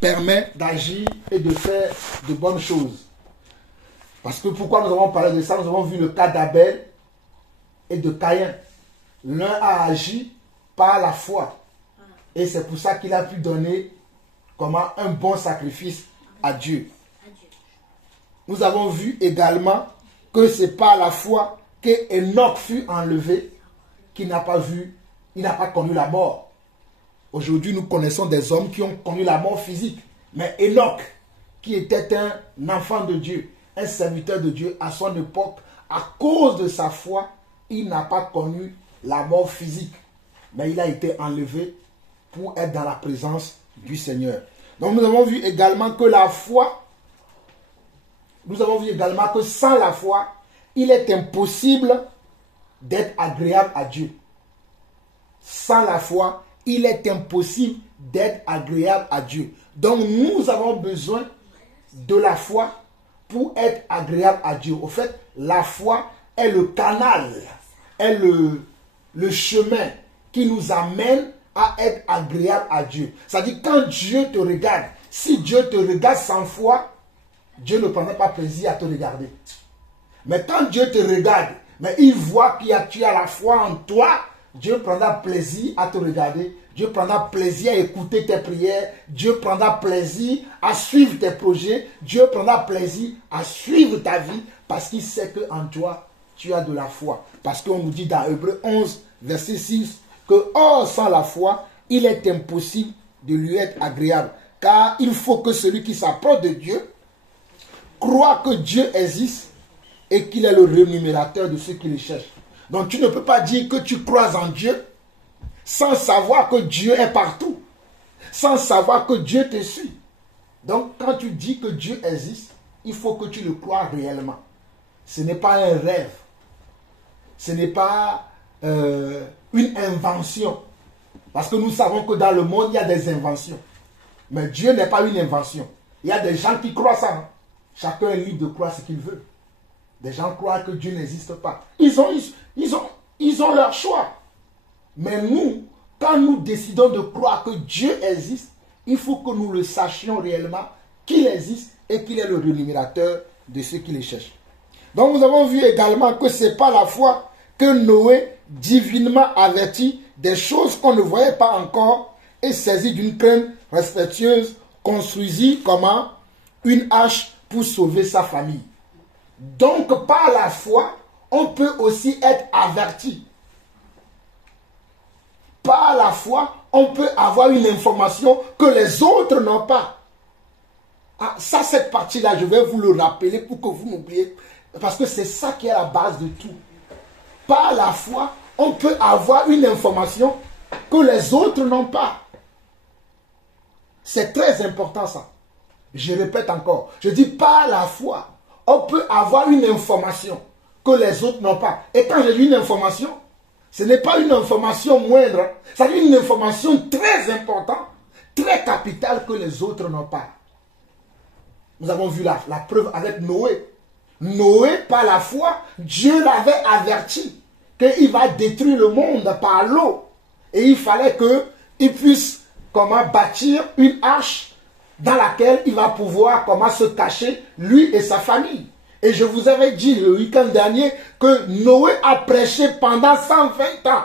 permet d'agir et de faire de bonnes choses. Parce que pourquoi nous avons parlé de ça? Nous avons vu le cas d'Abel et de Caïn. L'un a agi par la foi. Et c'est pour ça qu'il a pu donner comme un bon sacrifice à Dieu. Nous avons vu également que c'est par la foi qu'Enoch fut enlevé, qu'il n'a pas vu, il n'a pas connu la mort. Aujourd'hui, nous connaissons des hommes qui ont connu la mort physique. Mais Enoch, qui était un enfant de Dieu, un serviteur de Dieu à son époque, à cause de sa foi, il n'a pas connu la mort physique. Mais il a été enlevé pour être dans la présence du Seigneur. Donc nous avons vu également que la foi, nous avons vu également que sans la foi, il est impossible d'être agréable à Dieu. Sans la foi, il est impossible d'être agréable à Dieu. Donc nous avons besoin de la foi pour être agréable à Dieu. Au fait, la foi est le canal, est le chemin qui nous amène à être agréable à Dieu. C'est-à-dire quand Dieu te regarde, si Dieu te regarde sans foi, Dieu ne prendra pas plaisir à te regarder. Mais quand Dieu te regarde, mais il voit tu as la foi en toi, Dieu prendra plaisir à te regarder. Dieu prendra plaisir à écouter tes prières. Dieu prendra plaisir à suivre tes projets. Dieu prendra plaisir à suivre ta vie parce qu'il sait qu'en toi, tu as de la foi. Parce qu'on nous dit dans Hébreux 11, verset 6, que or sans la foi, il est impossible de lui être agréable. Car il faut que celui qui s'approche de Dieu croit que Dieu existe et qu'il est le rémunérateur de ceux qui le cherchent. Donc tu ne peux pas dire que tu crois en Dieu sans savoir que Dieu est partout, sans savoir que Dieu te suit. Donc quand tu dis que Dieu existe, il faut que tu le crois réellement. Ce n'est pas un rêve, ce n'est pas une invention. Parce que nous savons que dans le monde, il y a des inventions. Mais Dieu n'est pas une invention. Il y a des gens qui croient ça. Hein. Chacun est libre de croire ce qu'il veut. Des gens croient que Dieu n'existe pas. Ils ont leur choix. Mais nous, quand nous décidons de croire que Dieu existe, il faut que nous le sachions réellement qu'il existe et qu'il est le rémunérateur de ceux qui le cherchent. Donc nous avons vu également que ce n'est pas la foi que Noé, divinement averti des choses qu'on ne voyait pas encore et saisi d'une crainte respectueuse, construisit comment une hache pour sauver sa famille. Donc par la foi, on peut aussi être averti. Par la foi, on peut avoir une information que les autres n'ont pas. Ah, ça, cette partie-là, je vais vous le rappeler pour que vous n'oubliez. Parce que c'est ça qui est la base de tout. Par la foi, on peut avoir une information que les autres n'ont pas. C'est très important ça. Je répète encore. Je dis par la foi, on peut avoir une information que les autres n'ont pas. Et quand j'ai dit une information, ce n'est pas une information moindre. C'est une information très importante, très capitale que les autres n'ont pas. Nous avons vu la preuve avec Noé. Noé, par la foi, Dieu l'avait averti qu'il va détruire le monde par l'eau. Et il fallait qu'il puisse bâtir une arche dans laquelle il va pouvoir se cacher, lui et sa famille. Et je vous avais dit le week-end dernier que Noé a prêché pendant 120 ans.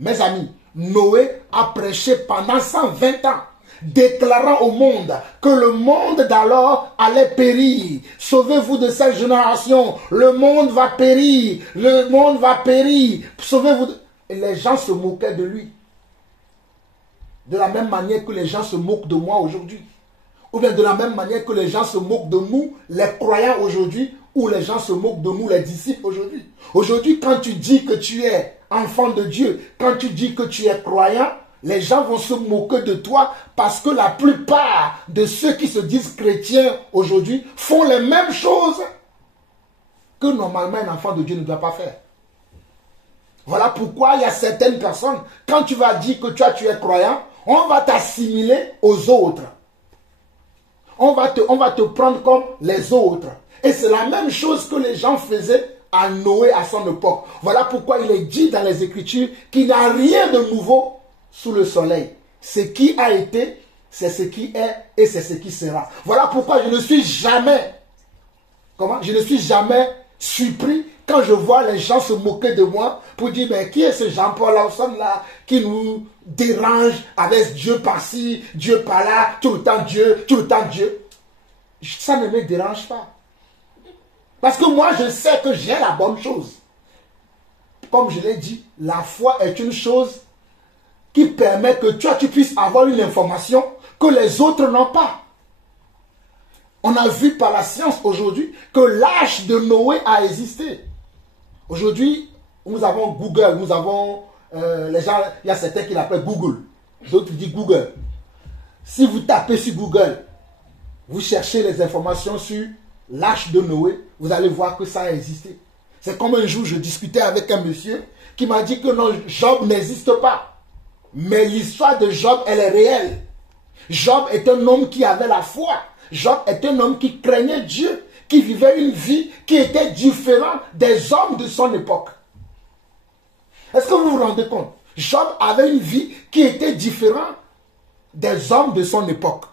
Mes amis, Noé a prêché pendant 120 ans, déclarant au monde que le monde d'alors allait périr. Sauvez-vous de cette génération, le monde va périr, le monde va périr. Sauvez-vous de... Et les gens se moquaient de lui. De la même manière que les gens se moquent de moi aujourd'hui. Ou bien de la même manière que les gens se moquent de nous, les croyants aujourd'hui, ou les gens se moquent de nous, les disciples aujourd'hui. Aujourd'hui, quand tu dis que tu es enfant de Dieu, quand tu dis que tu es croyant, les gens vont se moquer de toi parce que la plupart de ceux qui se disent chrétiens aujourd'hui font les mêmes choses que normalement un enfant de Dieu ne doit pas faire. Voilà pourquoi il y a certaines personnes, quand tu vas dire que tu es croyant, on va t'assimiler aux autres. On va te prendre comme les autres. Et c'est la même chose que les gens faisaient à Noé à son époque. Voilà pourquoi il est dit dans les Écritures qu'il n'y a rien de nouveau sous le soleil. Ce qui a été c'est ce qui est et c'est ce qui sera. Voilà pourquoi je ne suis jamais, je ne suis jamais surpris quand je vois les gens se moquer de moi pour dire, mais qui est ce Jean-Paul Lawson là qui nous dérange avec Dieu par-ci, Dieu par-là, tout le temps Dieu, tout le temps Dieu. Ça ne me dérange pas. Parce que moi, je sais que j'ai la bonne chose. Comme je l'ai dit, la foi est une chose qui permet que toi, tu puisses avoir une information que les autres n'ont pas. On a vu par la science aujourd'hui que l'âge de Noé a existé. Aujourd'hui, nous avons Google, nous avons les gens, il y a certains qui l'appellent Google, d'autres disent Google. Si vous tapez sur Google, vous cherchez les informations sur l'âge de Noé, vous allez voir que ça a existé. C'est comme un jour, je discutais avec un monsieur qui m'a dit que non, Job n'existe pas. Mais l'histoire de Job, elle est réelle. Job est un homme qui avait la foi. Job est un homme qui craignait Dieu, qui vivait une vie qui était différente des hommes de son époque. Est-ce que vous vous rendez compte? Job avait une vie qui était différente des hommes de son époque.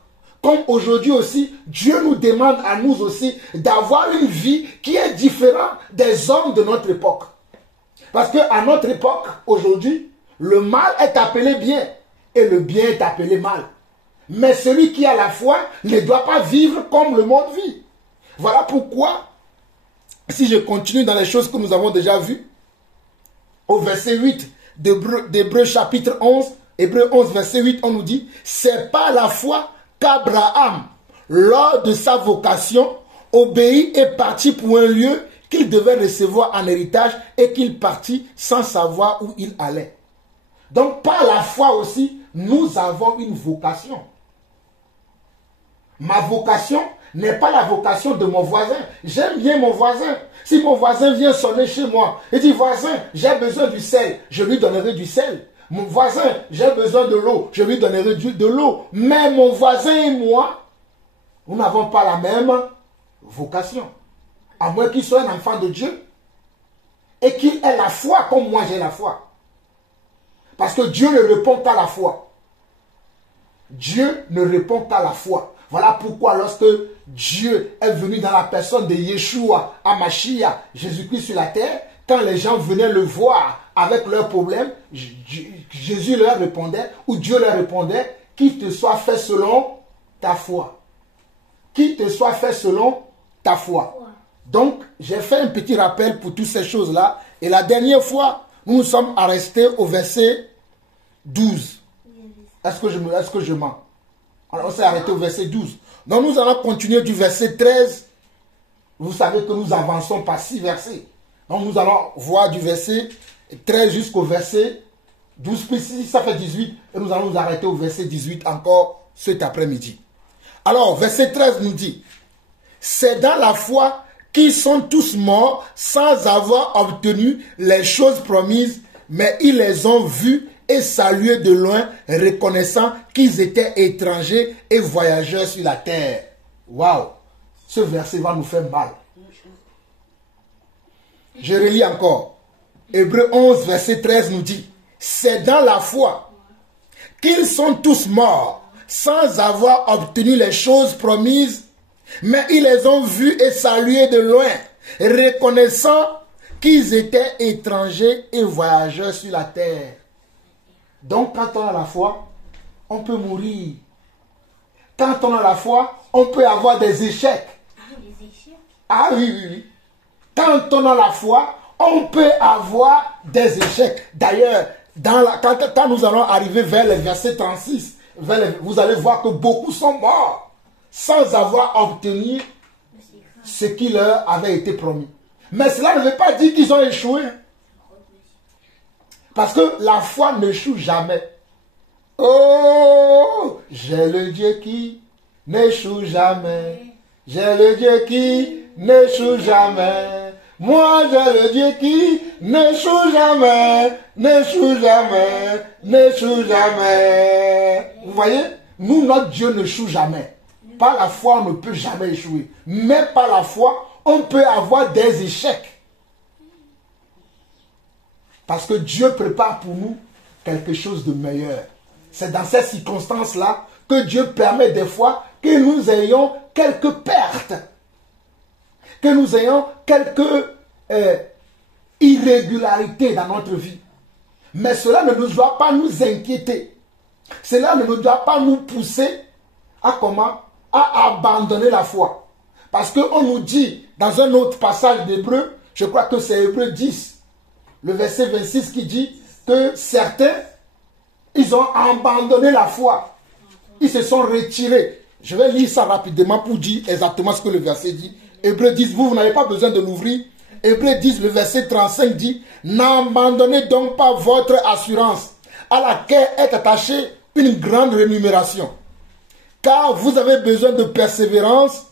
Comme aujourd'hui aussi, Dieu nous demande à nous aussi d'avoir une vie qui est différente des hommes de notre époque. Parce qu'à notre époque, aujourd'hui, le mal est appelé bien et le bien est appelé mal. Mais celui qui a la foi ne doit pas vivre comme le monde vit. Voilà pourquoi, si je continue dans les choses que nous avons déjà vues, au verset 8 d'Hébreux chapitre 11, Hébreux 11 verset 8, on nous dit, c'est par la foi qu'Abraham, lors de sa vocation, obéit et partit pour un lieu qu'il devait recevoir en héritage et qu'il partit sans savoir où il allait. Donc par la foi aussi, nous avons une vocation. Ma vocation n'est pas la vocation de mon voisin. J'aime bien mon voisin. Si mon voisin vient sonner chez moi et dit, voisin, j'ai besoin du sel, je lui donnerai du sel. Mon voisin, j'ai besoin de l'eau, je lui donnerai de l'eau. Mais mon voisin et moi, nous n'avons pas la même vocation. À moins qu'il soit un enfant de Dieu et qu'il ait la foi comme moi j'ai la foi. Parce que Dieu ne répond qu'à la foi. Dieu ne répond qu'à la foi. Voilà pourquoi lorsque Dieu est venu dans la personne de Yeshua, Hamashiach, Jésus-Christ sur la terre, quand les gens venaient le voir avec leurs problèmes, Jésus leur répondait, ou Dieu leur répondait, qu'il te soit fait selon ta foi. Qu'il te soit fait selon ta foi. Donc, j'ai fait un petit rappel pour toutes ces choses-là. Et la dernière fois, nous nous sommes arrêtés au verset 12. Est-ce que je mens? Alors, on s'est arrêté au verset 12. Donc, nous allons continuer du verset 13. Vous savez que nous avançons par 6 versets. Donc, nous allons voir du verset 13 jusqu'au verset 12 plus 6, ça fait 18. Et nous allons nous arrêter au verset 18 encore cet après-midi. Alors, verset 13 nous dit, c'est dans la foi qu'ils sont tous morts sans avoir obtenu les choses promises, mais ils les ont vues et salués de loin, reconnaissant qu'ils étaient étrangers et voyageurs sur la terre. Waouh! Ce verset va nous faire mal. Je relis encore. Hébreux 11, verset 13 nous dit, c'est dans la foi qu'ils sont tous morts sans avoir obtenu les choses promises, mais ils les ont vus et salués de loin, reconnaissant qu'ils étaient étrangers et voyageurs sur la terre. Donc, quand on a la foi, on peut mourir. Quand on a la foi, on peut avoir des échecs. Ah, des échecs? Ah oui, oui, oui. Quand on a la foi, on peut avoir des échecs. D'ailleurs, quand nous allons arriver vers le verset 36, vous allez voir que beaucoup sont morts sans avoir obtenu ce qui leur avait été promis. Mais cela ne veut pas dire qu'ils ont échoué. Parce que la foi n'échoue jamais. Oh, j'ai le Dieu qui n'échoue jamais. J'ai le Dieu qui n'échoue jamais. Moi, j'ai le Dieu qui n'échoue jamais, n'échoue jamais, n'échoue jamais. Vous voyez, nous, notre Dieu n'échoue jamais. Par la foi, on ne peut jamais échouer. Mais par la foi, on peut avoir des échecs. Parce que Dieu prépare pour nous quelque chose de meilleur. C'est dans ces circonstances-là que Dieu permet des fois que nous ayons quelques pertes, que nous ayons quelques irrégularités dans notre vie. Mais cela ne nous doit pas nous inquiéter. Cela ne nous doit pas nous pousser à comment? À abandonner la foi. Parce qu'on nous dit dans un autre passage d'Hébreu, je crois que c'est Hébreu 10, le verset 26 qui dit que certains, ils ont abandonné la foi. Ils se sont retirés. Je vais lire ça rapidement pour dire exactement ce que le verset dit. Hébreu 10, vous n'avez pas besoin de l'ouvrir. Hébreu 10, le verset 35 dit, n'abandonnez donc pas votre assurance, à laquelle est attachée une grande rémunération. Car vous avez besoin de persévérance,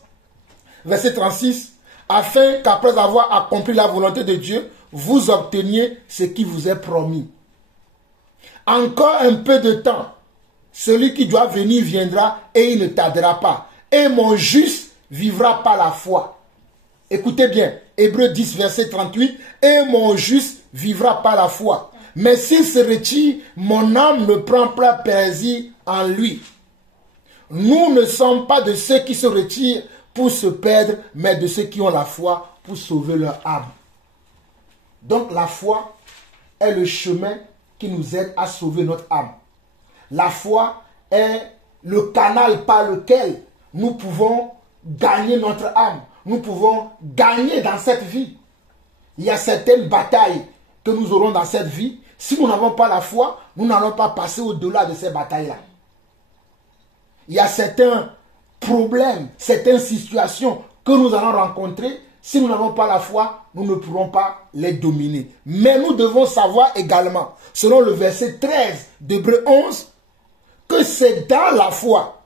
verset 36, afin qu'après avoir accompli la volonté de Dieu, vous obteniez ce qui vous est promis. Encore un peu de temps, celui qui doit venir viendra et il ne tardera pas. Et mon juste vivra par la foi. Écoutez bien, Hébreu 10, verset 38, et mon juste vivra par la foi. Mais s'il se retire, mon âme ne prend pas plaisir en lui. Nous ne sommes pas de ceux qui se retirent pour se perdre, mais de ceux qui ont la foi pour sauver leur âme. Donc la foi est le chemin qui nous aide à sauver notre âme. La foi est le canal par lequel nous pouvons gagner notre âme. Nous pouvons gagner dans cette vie. Il y a certaines batailles que nous aurons dans cette vie. Si nous n'avons pas la foi, nous n'allons pas passer au-delà de ces batailles-là. Il y a certains problèmes, certaines situations que nous allons rencontrer. Si nous n'avons pas la foi, nous ne pourrons pas les dominer. Mais nous devons savoir également, selon le verset 13 d'Hébreu 11, que c'est dans la foi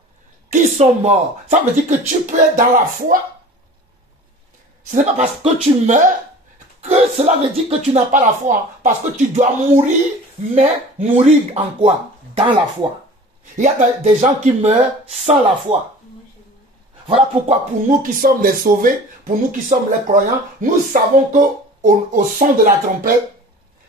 qu'ils sont morts. Ça veut dire que tu peux être dans la foi. Ce n'est pas parce que tu meurs que cela veut dire que tu n'as pas la foi. Parce que tu dois mourir, mais mourir en quoi? Dans la foi. Il y a des gens qui meurent sans la foi. Voilà pourquoi pour nous qui sommes les sauvés, pour nous qui sommes les croyants, nous savons qu'au son de la trompette,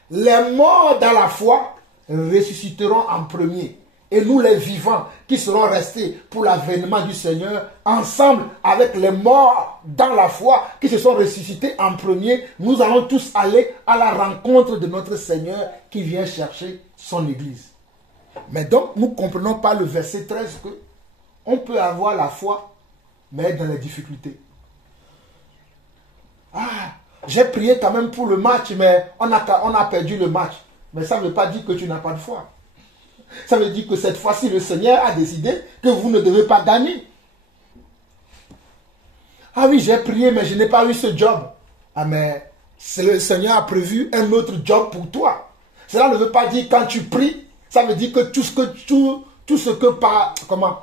les morts dans la foi ressusciteront en premier. Et nous les vivants qui serons restés pour l'avènement du Seigneur, ensemble avec les morts dans la foi qui se sont ressuscités en premier, nous allons tous aller à la rencontre de notre Seigneur qui vient chercher son Église. Mais donc, nous ne comprenons pas le verset 13 que on peut avoir la foi, mais être dans les difficultés. Ah, j'ai prié quand même pour le match, mais on a perdu le match. Mais ça ne veut pas dire que tu n'as pas de foi. Ça veut dire que cette fois-ci, le Seigneur a décidé que vous ne devez pas gagner. Ah oui, j'ai prié, mais je n'ai pas eu ce job. Ah, mais le Seigneur a prévu un autre job pour toi. Cela ne veut pas dire quand tu pries, ça veut dire que tout ce que par... Comment?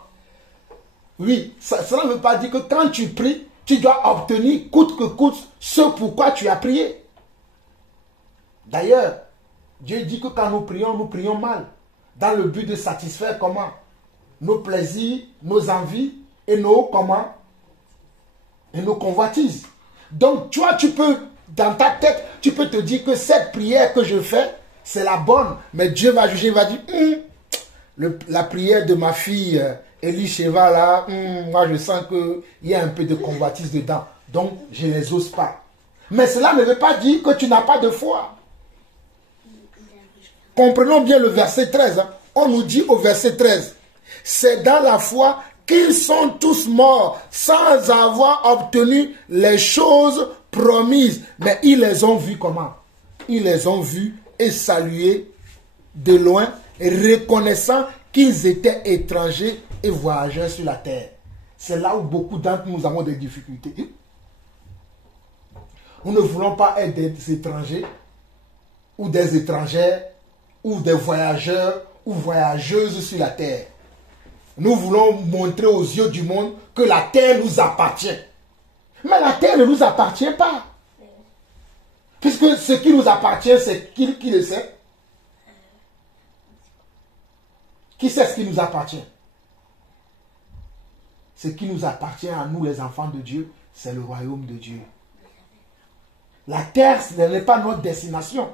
Oui, cela ne veut pas dire que quand tu pries, tu dois obtenir coûte que coûte ce pourquoi tu as prié. D'ailleurs, Dieu dit que quand nous prions mal. Dans le but de satisfaire comment? Nos plaisirs, nos envies et nos comment? Et nos convoitises. Donc toi, tu peux, dans ta tête, tu peux te dire que cette prière que je fais, c'est la bonne. Mais Dieu va juger, il va dire, la prière de ma fille Elisheva là, moi je sens qu'il y a un peu de convoitise dedans. Donc je ne les ose pas. Mais cela ne veut pas dire que tu n'as pas de foi. Comprenons bien le verset 13. Hein. On nous dit au verset 13, c'est dans la foi qu'ils sont tous morts sans avoir obtenu les choses promises. Mais ils les ont vus comment? Ils les ont vus et salués de loin, reconnaissant qu'ils étaient étrangers et voyageurs sur la terre. C'est là où beaucoup d'entre nous avons des difficultés. Nous ne voulons pas être des étrangers ou des étrangères ou des voyageurs ou voyageuses sur la terre. Nous voulons montrer aux yeux du monde que la terre nous appartient. Mais la terre ne nous appartient pas. Puisque ce qui nous appartient, c'est qui le sait? Qui sait ce qui nous appartient? Ce qui nous appartient à nous, les enfants de Dieu, c'est le royaume de Dieu. La terre, ce n'est pas notre destination.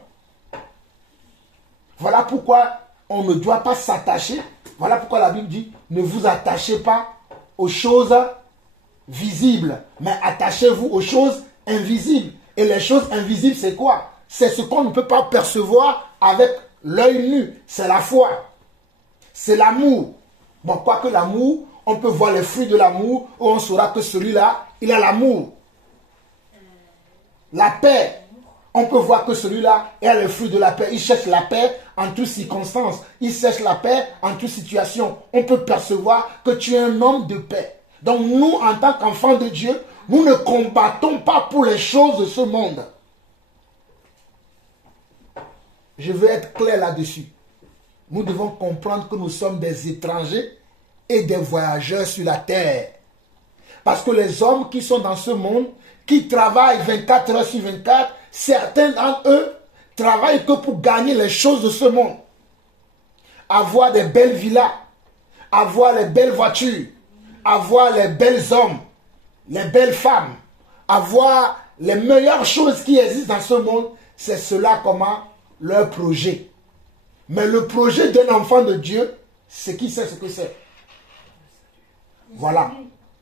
Voilà pourquoi on ne doit pas s'attacher Voilà pourquoi la Bible dit, ne vous attachez pas aux choses visibles, mais attachez-vous aux choses invisibles. Et les choses invisibles, c'est quoi? C'est ce qu'on ne peut pas percevoir avec l'œil nu. C'est la foi. C'est l'amour. Bon, quoique l'amour, on peut voir les fruits de l'amour, où on saura que celui-là, il a l'amour. La paix. On peut voir que celui-là a le fruit de la paix. Il cherche la paix en toutes circonstances. Il cherche la paix en toute situation. On peut percevoir que tu es un homme de paix. Donc nous, en tant qu'enfants de Dieu, nous ne combattons pas pour les choses de ce monde. Je veux être clair là-dessus. Nous devons comprendre que nous sommes des étrangers et des voyageurs sur la terre. Parce que les hommes qui sont dans ce monde, qui travaillent 24 heures sur 24, certains d'entre eux travaillent que pour gagner les choses de ce monde. Avoir des belles villas, avoir les belles voitures, avoir les belles hommes, les belles femmes, avoir les meilleures choses qui existent dans ce monde, c'est cela comment leur projet. Mais le projet d'un enfant de Dieu, c'est qui sait ce que c'est. Voilà.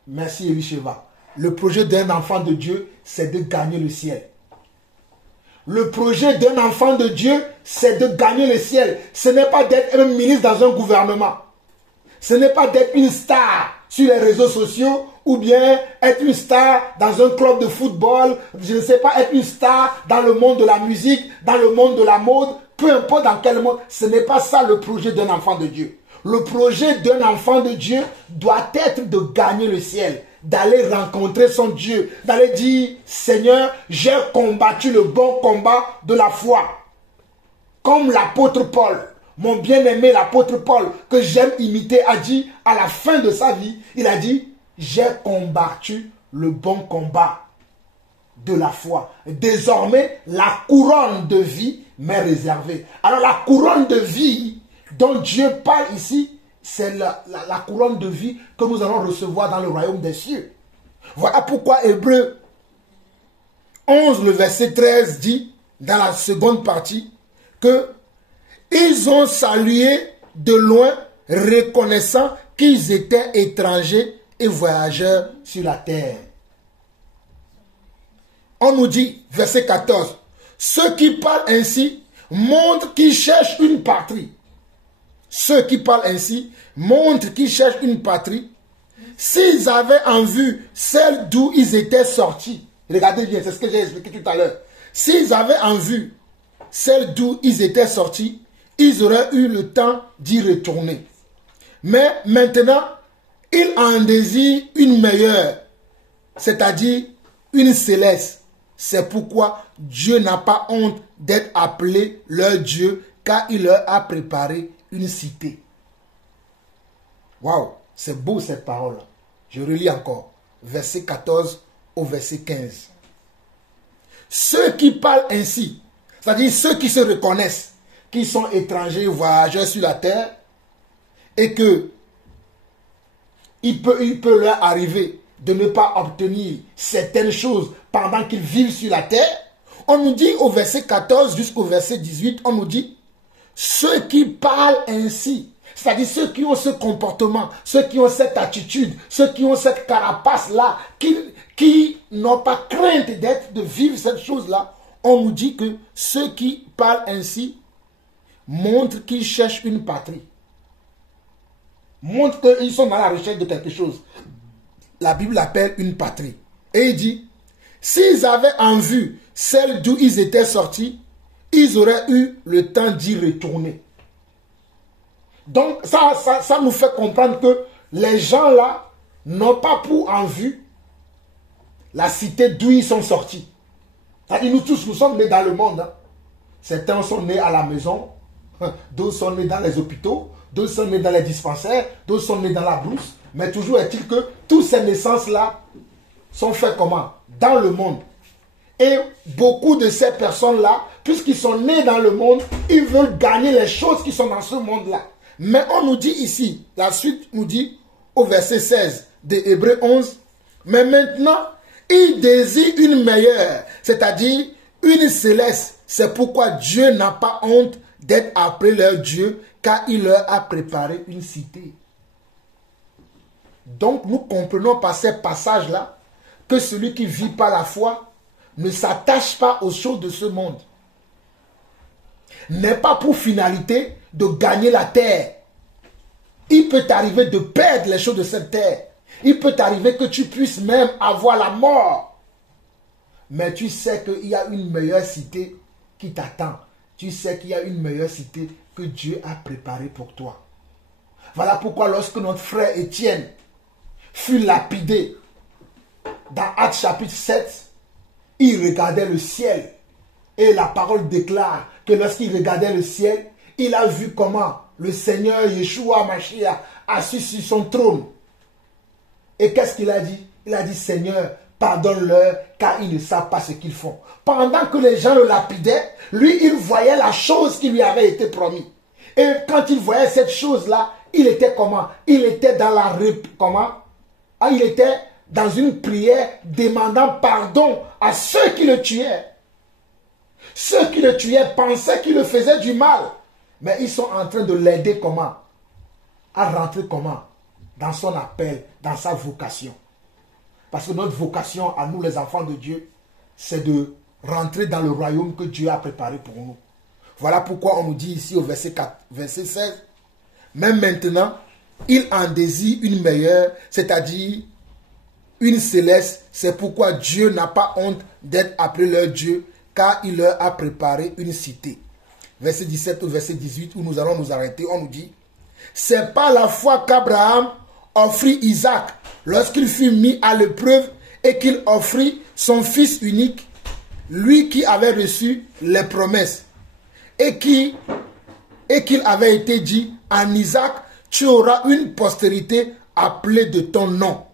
Merci Elisheva. Le projet d'un enfant de Dieu, c'est de gagner le ciel. Le projet d'un enfant de Dieu, c'est de gagner le ciel. Ce n'est pas d'être un ministre dans un gouvernement. Ce n'est pas d'être une star sur les réseaux sociaux ou bien être une star dans un club de football. Je ne sais pas, être une star dans le monde de la musique, dans le monde de la mode, peu importe dans quel monde. Ce n'est pas ça le projet d'un enfant de Dieu. Le projet d'un enfant de Dieu doit être de gagner le ciel, d'aller rencontrer son Dieu, d'aller dire, Seigneur, j'ai combattu le bon combat de la foi. Comme l'apôtre Paul, mon bien-aimé l'apôtre Paul, que j'aime imiter, a dit, à la fin de sa vie, il a dit, j'ai combattu le bon combat de la foi. Désormais, la couronne de vie m'est réservée. Alors la couronne de vie dont Dieu parle ici, c'est la couronne de vie que nous allons recevoir dans le royaume des cieux. Voilà pourquoi Hébreux 11, le verset 13 dit, dans la seconde partie, que ils ont salué de loin, reconnaissant qu'ils étaient étrangers et voyageurs sur la terre. On nous dit, verset 14, ceux qui parlent ainsi montrent qu'ils cherchent une patrie. Ceux qui parlent ainsi montrent qu'ils cherchent une patrie. S'ils avaient en vue celle d'où ils étaient sortis, regardez bien, c'est ce que j'ai expliqué tout à l'heure. S'ils avaient en vue celle d'où ils étaient sortis, ils auraient eu le temps d'y retourner. Mais maintenant, ils en désirent une meilleure, c'est-à-dire une céleste. C'est pourquoi Dieu n'a pas honte d'être appelé leur Dieu, car il leur a préparé une cité. Waouh, c'est beau cette parole. Je relis encore. Verset 14 au verset 15. Ceux qui parlent ainsi, c'est-à-dire ceux qui se reconnaissent, qui sont étrangers, voyageurs sur la terre, et que il peut leur arriver de ne pas obtenir certaines choses pendant qu'ils vivent sur la terre. On nous dit au verset 14 jusqu'au verset 18, on nous dit, ceux qui parlent ainsi, c'est-à-dire ceux qui ont ce comportement, ceux qui ont cette attitude, ceux qui ont cette carapace-là, qui n'ont pas crainte de vivre cette chose-là, on nous dit que ceux qui parlent ainsi montrent qu'ils cherchent une patrie. Montrent qu'ils sont dans la recherche de quelque chose. La Bible l'appelle une patrie. Et il dit, s'ils avaient en vue celle d'où ils étaient sortis, ils auraient eu le temps d'y retourner. Donc ça nous fait comprendre que les gens là n'ont pas pour en vue la cité d'où ils sont sortis. C'est-à-dire nous tous, nous sommes nés dans le monde. Hein. Certains sont nés à la maison, d'autres sont nés dans les hôpitaux, d'autres sont nés dans les dispensaires, d'autres sont nés dans la brousse. Mais toujours est-il que toutes ces naissances-là sont faites comment? Dans le monde. Et beaucoup de ces personnes-là, puisqu'ils sont nés dans le monde, ils veulent gagner les choses qui sont dans ce monde-là. Mais on nous dit ici, la suite nous dit au verset 16 de Hébreux 11, mais maintenant, ils désirent une meilleure, c'est-à-dire une céleste. C'est pourquoi Dieu n'a pas honte d'être appelé leur Dieu, car il leur a préparé une cité. Donc nous comprenons par ces passages-là que celui qui vit par la foi ne s'attache pas aux choses de ce monde. N'est pas pour finalité de gagner la terre. Il peut t'arriver de perdre les choses de cette terre. Il peut t'arriver que tu puisses même avoir la mort. Mais tu sais qu'il y a une meilleure cité qui t'attend. Tu sais qu'il y a une meilleure cité que Dieu a préparée pour toi. Voilà pourquoi lorsque notre frère Étienne fut lapidé dans Actes chapitre 7, il regardait le ciel. Et la parole déclare que lorsqu'il regardait le ciel, il a vu comment le Seigneur Yeshua Mashiach assis sur son trône. Et qu'est-ce qu'il a dit? Il a dit, Seigneur, pardonne-leur car ils ne savent pas ce qu'ils font. Pendant que les gens le lapidaient, lui, il voyait la chose qui lui avait été promise. Et quand il voyait cette chose-là, il était comment? Il était dans la... Comment? Ah, il était dans une prière demandant pardon à ceux qui le tuaient. Ceux qui le tuaient pensaient qu'il le faisait du mal. Mais ils sont en train de l'aider comment? À rentrer comment? Dans son appel, dans sa vocation. Parce que notre vocation à nous les enfants de Dieu, c'est de rentrer dans le royaume que Dieu a préparé pour nous. Voilà pourquoi on nous dit ici au verset 16, même maintenant, il en désire une meilleure, c'est-à-dire une céleste. C'est pourquoi Dieu n'a pas honte d'être appelé leur Dieu, car il leur a préparé une cité. Verset 17 au verset 18, où nous allons nous arrêter, on nous dit, c'est par la foi qu'Abraham offrit Isaac lorsqu'il fut mis à l'épreuve et qu'il offrit son fils unique, lui qui avait reçu les promesses et qu'il avait été dit, en Isaac, tu auras une postérité appelée de ton nom.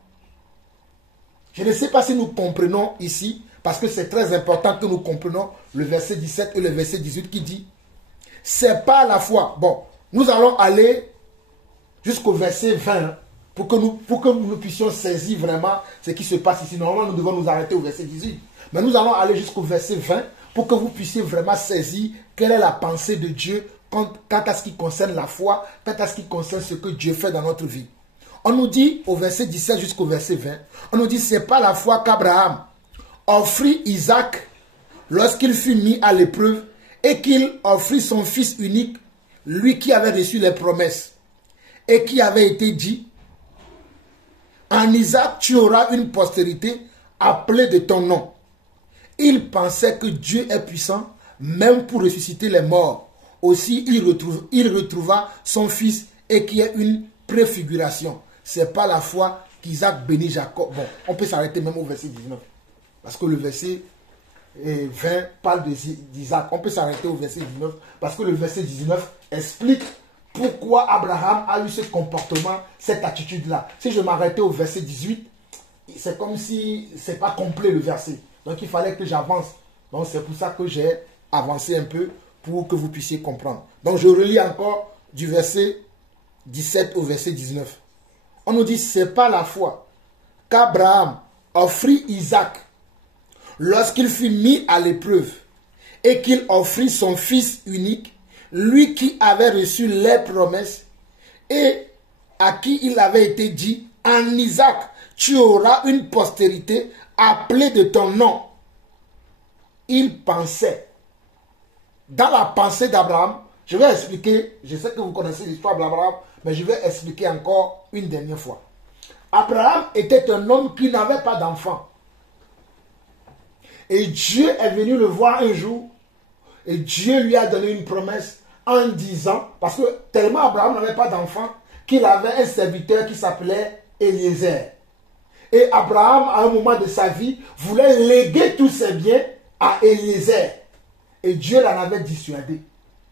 Je ne sais pas si nous comprenons ici, parce que c'est très important que nous comprenions le verset 17 et le verset 18 qui dit, c'est pas la foi. Bon, nous allons aller jusqu'au verset 20 pour que nous puissions saisir vraiment ce qui se passe ici. Normalement, nous devons nous arrêter au verset 18. Mais nous allons aller jusqu'au verset 20 pour que vous puissiez vraiment saisir quelle est la pensée de Dieu quant à ce qui concerne la foi, quant à ce qui concerne ce que Dieu fait dans notre vie. On nous dit au verset 17 jusqu'au verset 20, on nous dit, c'est pas la foi qu'Abraham offrit Isaac lorsqu'il fut mis à l'épreuve et qu'il offrit son fils unique, lui qui avait reçu les promesses et qui avait été dit, en Isaac tu auras une postérité appelée de ton nom. Il pensait que Dieu est puissant même pour ressusciter les morts. Aussi il retrouva son fils et qui est une préfiguration. C'est pas la foi qu'Isaac bénit Jacob. Bon, on peut s'arrêter même au verset 19. Parce que le verset 20 parle d'Isaac. On peut s'arrêter au verset 19 parce que le verset 19 explique pourquoi Abraham a eu ce comportement, cette attitude-là. Si je m'arrêtais au verset 18, c'est comme si ce n'est pas complet le verset. Donc il fallait que j'avance. Donc c'est pour ça que j'ai avancé un peu pour que vous puissiez comprendre. Donc je relis encore du verset 17 au verset 19. On nous dit, c'est pas la foi qu'Abraham offrit Isaac lorsqu'il fut mis à l'épreuve et qu'il offrit son fils unique, lui qui avait reçu les promesses et à qui il avait été dit, en Isaac, tu auras une postérité appelée de ton nom. Il pensait. Dans la pensée d'Abraham, je vais expliquer, je sais que vous connaissez l'histoire d'Abraham, mais je vais expliquer encore une dernière fois. Abraham était un homme qui n'avait pas d'enfant. Et Dieu est venu le voir un jour. Et Dieu lui a donné une promesse en disant, parce que tellement Abraham n'avait pas d'enfant, qu'il avait un serviteur qui s'appelait Eliezer. Et Abraham, à un moment de sa vie, voulait léguer tous ses biens à Eliezer. Et Dieu l'en avait dissuadé.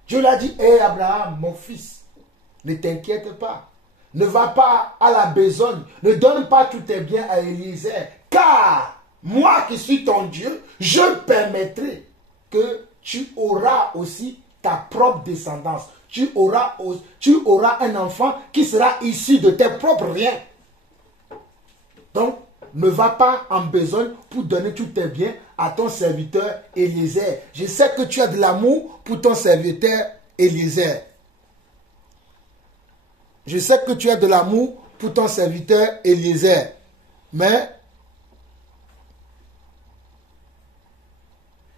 Dieu lui a dit, hé Abraham, mon fils, ne t'inquiète pas. Ne va pas à la besogne. Ne donne pas tous tes biens à Eliezer. Car moi qui suis ton Dieu, je permettrai que tu auras aussi ta propre descendance. Tu auras un enfant qui sera issu de tes propres riens. Donc, ne va pas en besogne pour donner tous tes biens à ton serviteur Eliezer. Je sais que tu as de l'amour pour ton serviteur Eliezer. je sais que tu as de l'amour pour ton serviteur Eliezer, mais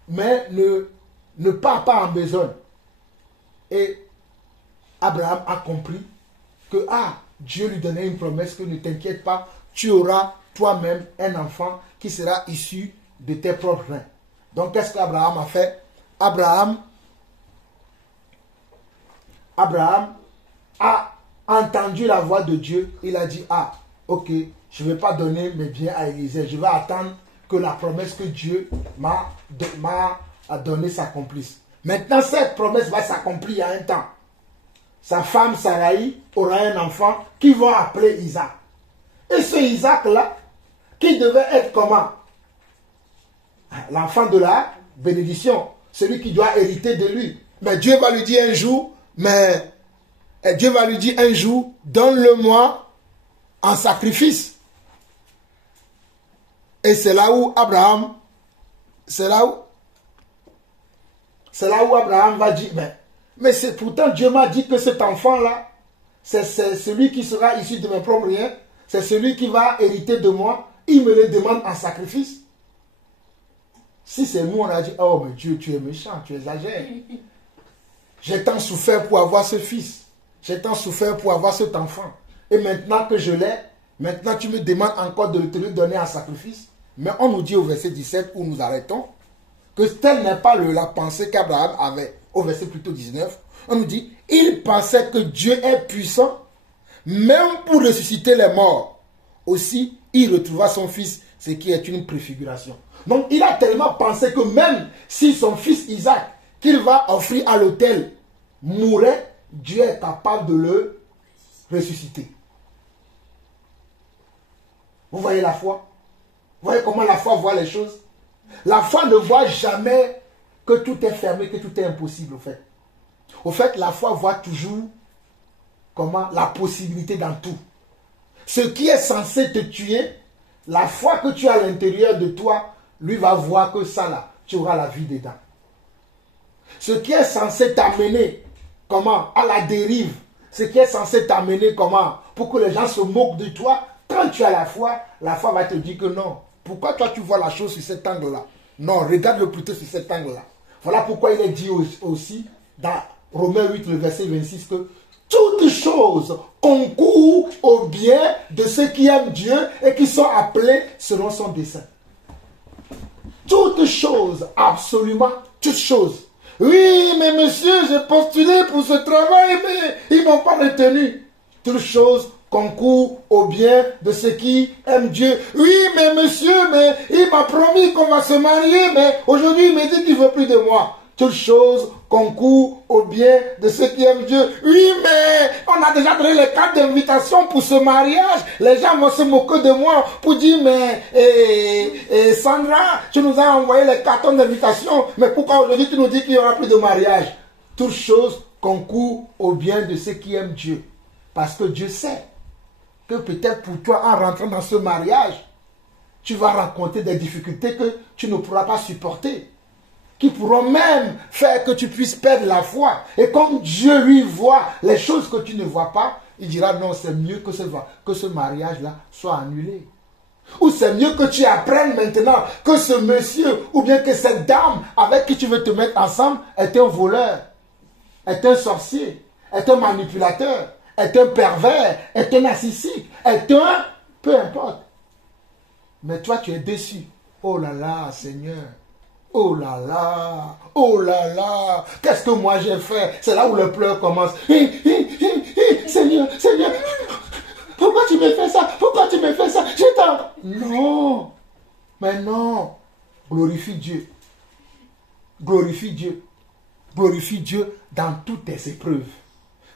ne pars pas en besogne. Et Abraham a compris que Dieu lui donnait une promesse que ne t'inquiète pas, tu auras toi-même un enfant qui sera issu de tes propres reins. Donc qu'est-ce qu'Abraham a fait? Abraham a entendu la voix de Dieu. Il a dit, ok, je ne vais pas donner mes biens à Élisée. Je vais attendre que la promesse que Dieu m'a donnée s'accomplisse. Maintenant, cette promesse va s'accomplir à un temps. Sa femme Sarai aura un enfant qui va appeler Isaac. Et ce Isaac-là, qui devait être comment? L'enfant de la bénédiction. Celui qui doit hériter de lui. Mais Dieu va lui dire un jour, donne-le-moi en sacrifice. Et c'est là où Abraham va dire, mais c'est pourtant Dieu m'a dit que cet enfant-là, c'est celui qui sera issu de mes propres riens, c'est celui qui va hériter de moi, il me le demande en sacrifice. Si c'est nous, on a dit, oh mais Dieu, tu es méchant, tu exagères. J'ai tant souffert pour avoir ce fils, j'ai tant souffert pour avoir cet enfant, et maintenant que je l'ai, maintenant tu me demandes encore de te le donner en sacrifice. Mais on nous dit au verset 17 où nous arrêtons, que telle n'est pas la pensée qu'Abraham avait. Au verset plutôt 19, on nous dit, il pensait que Dieu est puissant, même pour ressusciter les morts. Aussi, il retrouva son fils, ce qui est une préfiguration. Donc, il a tellement pensé que même si son fils Isaac, qu'il va offrir à l'autel, mourait, Dieu est capable de le ressusciter. Vous voyez la foi? Vous voyez comment la foi voit les choses? La foi ne voit jamais que tout est fermé, que tout est impossible, au fait. Au fait, la foi voit toujours la possibilité dans tout. Ce qui est censé te tuer, la foi que tu as à l'intérieur de toi, lui va voir que ça là, tu auras la vie dedans. Ce qui est censé t'amener, à la dérive, ce qui est censé t'amener, pour que les gens se moquent de toi, quand tu as la foi va te dire que non. Pourquoi toi tu vois la chose sur cet angle-là? Non, regarde-le plutôt sur cet angle-là. Voilà pourquoi il est dit aussi dans Romains 8, le verset 26, que toutes choses concourent au bien de ceux qui aiment Dieu et qui sont appelés selon son dessein. Toutes choses, absolument toutes choses. Oui, mais monsieur, j'ai postulé pour ce travail, mais ils ne m'ont pas retenu. Toutes choses concourent au bien de ceux qui aiment Dieu. Oui, mais monsieur, mais il m'a promis qu'on va se marier, mais aujourd'hui il me dit qu'il ne veut plus de moi. Toutes choses concourent au bien de ceux qui aiment Dieu. Oui, mais on a déjà donné les cartes d'invitation pour ce mariage. Les gens vont se moquer de moi pour dire, mais Sandra, tu nous as envoyé les cartons d'invitation, mais pourquoi aujourd'hui tu nous dis qu'il n'y aura plus de mariage? Toutes choses concourent au bien de ceux qui aiment Dieu. Parce que Dieu sait que peut-être pour toi, en rentrant dans ce mariage, tu vas rencontrer des difficultés que tu ne pourras pas supporter, qui pourront même faire que tu puisses perdre la foi. Et comme Dieu lui voit les choses que tu ne vois pas, il dira non, c'est mieux que ce mariage-là soit annulé. Ou c'est mieux que tu apprennes maintenant que ce monsieur ou bien que cette dame avec qui tu veux te mettre ensemble est un voleur, est un sorcier, est un manipulateur, est un pervers, est un narcissique, est un... peu importe. Mais toi, tu es déçu. Oh là là, Seigneur. Oh là là. Oh là là. Qu'est-ce que moi j'ai fait? C'est là où le pleurs commence. Seigneur, Seigneur. Pourquoi tu me fais ça? Pourquoi tu me fais ça? Non. Mais non. Glorifie Dieu. Glorifie Dieu. Glorifie Dieu dans toutes tes épreuves.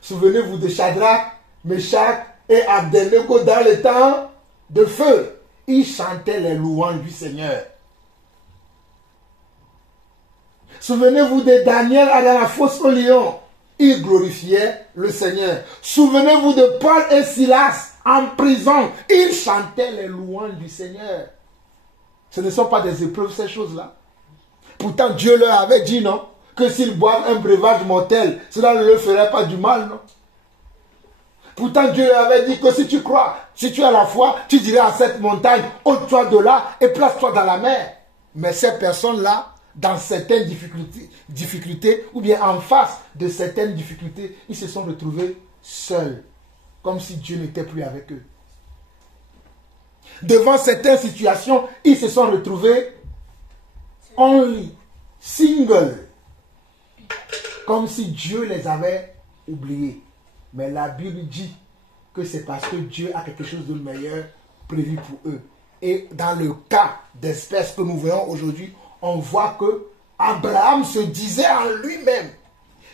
Souvenez-vous de Shadrach, Meshach et Abednego dans le temps de feu. Ils chantaient les louanges du Seigneur. Souvenez-vous de Daniel à la fosse au lion. Ils glorifiaient le Seigneur. Souvenez-vous de Paul et Silas en prison. Ils chantaient les louanges du Seigneur. Ce ne sont pas des épreuves, ces choses-là. Pourtant, Dieu leur avait dit, non, que s'ils boivent un breuvage mortel, cela ne leur ferait pas du mal, non? Pourtant, Dieu avait dit que si tu crois, si tu as la foi, tu dirais à cette montagne, ôte-toi de là et place-toi dans la mer. Mais ces personnes-là, dans certaines difficultés, ou bien en face de certaines difficultés, ils se sont retrouvés seuls, comme si Dieu n'était plus avec eux. Devant certaines situations, ils se sont retrouvés only, single, comme si Dieu les avait oubliés. Mais la Bible dit que c'est parce que Dieu a quelque chose de meilleur prévu pour eux. Et dans le cas d'espèces que nous voyons aujourd'hui, on voit que Abraham se disait en lui-même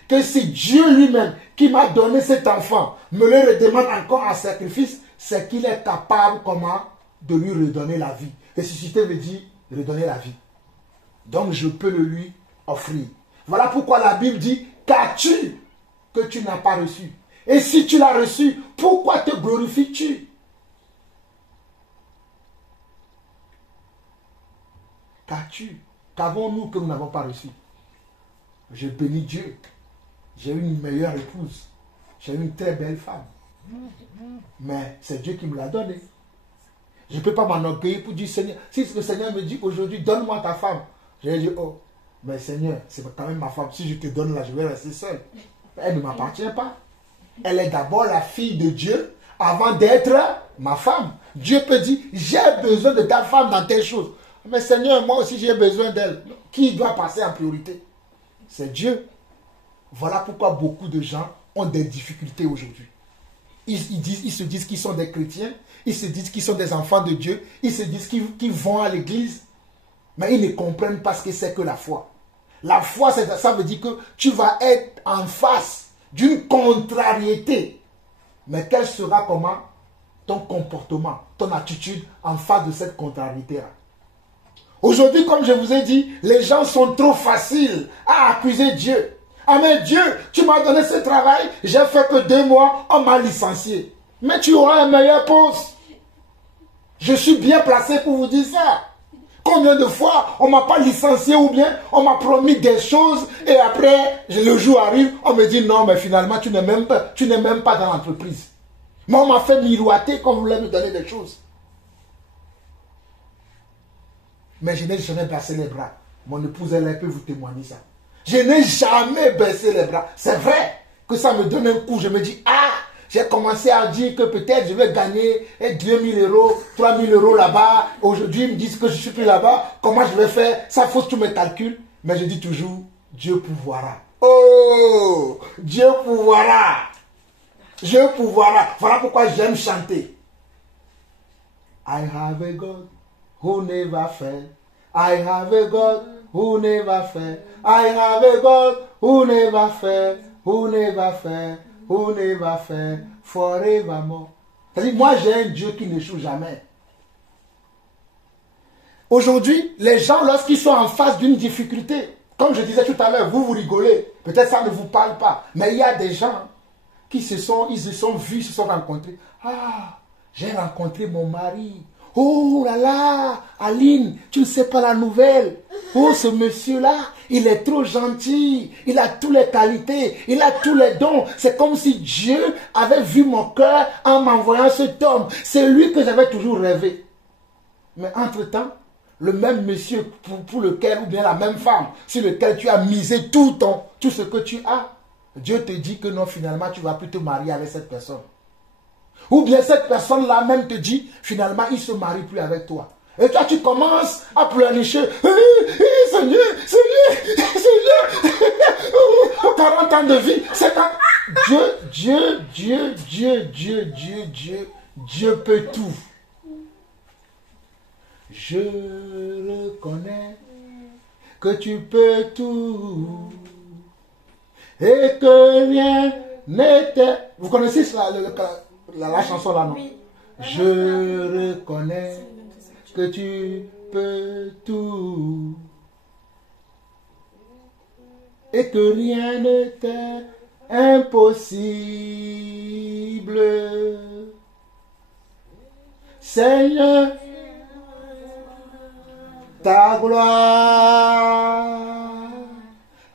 que si Dieu lui-même qui m'a donné cet enfant me le redemande encore en sacrifice, c'est qu'il est capable comment de lui redonner la vie. Ressusciter veut dire redonner la vie. Donc je peux le lui offrir. Voilà pourquoi la Bible dit, qu'as-tu que tu n'as pas reçu? Et si tu l'as reçu, pourquoi te glorifies-tu? Qu'as-tu? Qu'avons-nous que nous n'avons pas reçu? Je bénis Dieu. J'ai eu une meilleure épouse. J'ai eu une très belle femme. Mais c'est Dieu qui me l'a donnée. Je ne peux pas m'enorgueillir pour dire, Seigneur, si le Seigneur me dit aujourd'hui, donne-moi ta femme. Je vais dire, oh, mais Seigneur, c'est quand même ma femme. Si je te donne là, je vais rester seul. Elle ne m'appartient pas. Elle est d'abord la fille de Dieu avant d'être ma femme. Dieu peut dire, j'ai besoin de ta femme dans telle chose. Mais Seigneur, moi aussi j'ai besoin d'elle. Qui doit passer en priorité? C'est Dieu. Voilà pourquoi beaucoup de gens ont des difficultés aujourd'hui. Ils se disent qu'ils sont des chrétiens, ils se disent qu'ils sont des enfants de Dieu, ils se disent qu'ils vont à l'église, mais ils ne comprennent pas ce que c'est que la foi. La foi, ça veut dire que tu vas être en face d'une contrariété. Mais quel sera comment ton comportement, ton attitude en face de cette contrariété-là? Aujourd'hui, comme je vous ai dit, les gens sont trop faciles à accuser Dieu. Ah mais Dieu, tu m'as donné ce travail, j'ai fait que 2 mois, on m'a licencié. Mais tu auras un meilleur poste. Je suis bien placé pour vous dire ça. Combien de fois on ne m'a pas licencié ou bien on m'a promis des choses et après le jour arrive, on me dit non mais finalement tu n'es même pas dans l'entreprise. Mais on m'a fait miroiter quand vous voulez me donner des choses. Mais je n'ai jamais baissé les bras. Mon épouse elle peut vous témoigner ça. Je n'ai jamais baissé les bras. C'est vrai que ça me donne un coup. Je me dis, ah, j'ai commencé à dire que peut-être je vais gagner 2000 euros, 3000 euros là-bas. Aujourd'hui, ils me disent que je ne suis plus là-bas. Comment je vais faire? Ça fausse tous mes calculs. Mais je dis toujours, Dieu pourvoira. Oh, Dieu pourvoira. Dieu pourvoira. Voilà pourquoi j'aime chanter. I have a God who never fail. I have a God who never fail. I have a God who never fail, who never fail, who never fail, forevermore. C'est-à-dire, moi j'ai un Dieu qui n'échoue jamais. Aujourd'hui, les gens, lorsqu'ils sont en face d'une difficulté, comme je disais tout à l'heure, vous rigolez, peut-être ça ne vous parle pas, mais il y a des gens qui se sont vus, se sont rencontrés. Ah, j'ai rencontré mon mari. Oh là là, Aline, tu ne sais pas la nouvelle. Oh, ce monsieur-là, il est trop gentil. Il a toutes les qualités. Il a tous les dons. C'est comme si Dieu avait vu mon cœur en m'envoyant cet homme. C'est lui que j'avais toujours rêvé. Mais entre-temps, le même monsieur pour lequel, ou bien la même femme, sur lequel tu as misé tout ce que tu as, Dieu te dit que non, finalement, tu ne vas plus te marier avec cette personne. Ou bien cette personne-là même te dit, finalement, il ne se marie plus avec toi. Et toi, tu commences à pleurnicher. Seigneur, Seigneur, Seigneur, 40 ans de vie. C'est quand Dieu peut tout. Je reconnais que tu peux tout. Et que rien n'était... Vous connaissez ça, la chanson là, non? Oui. Je reconnais que tu peux tout et que rien ne t'est impossible. Seigneur, ta gloire.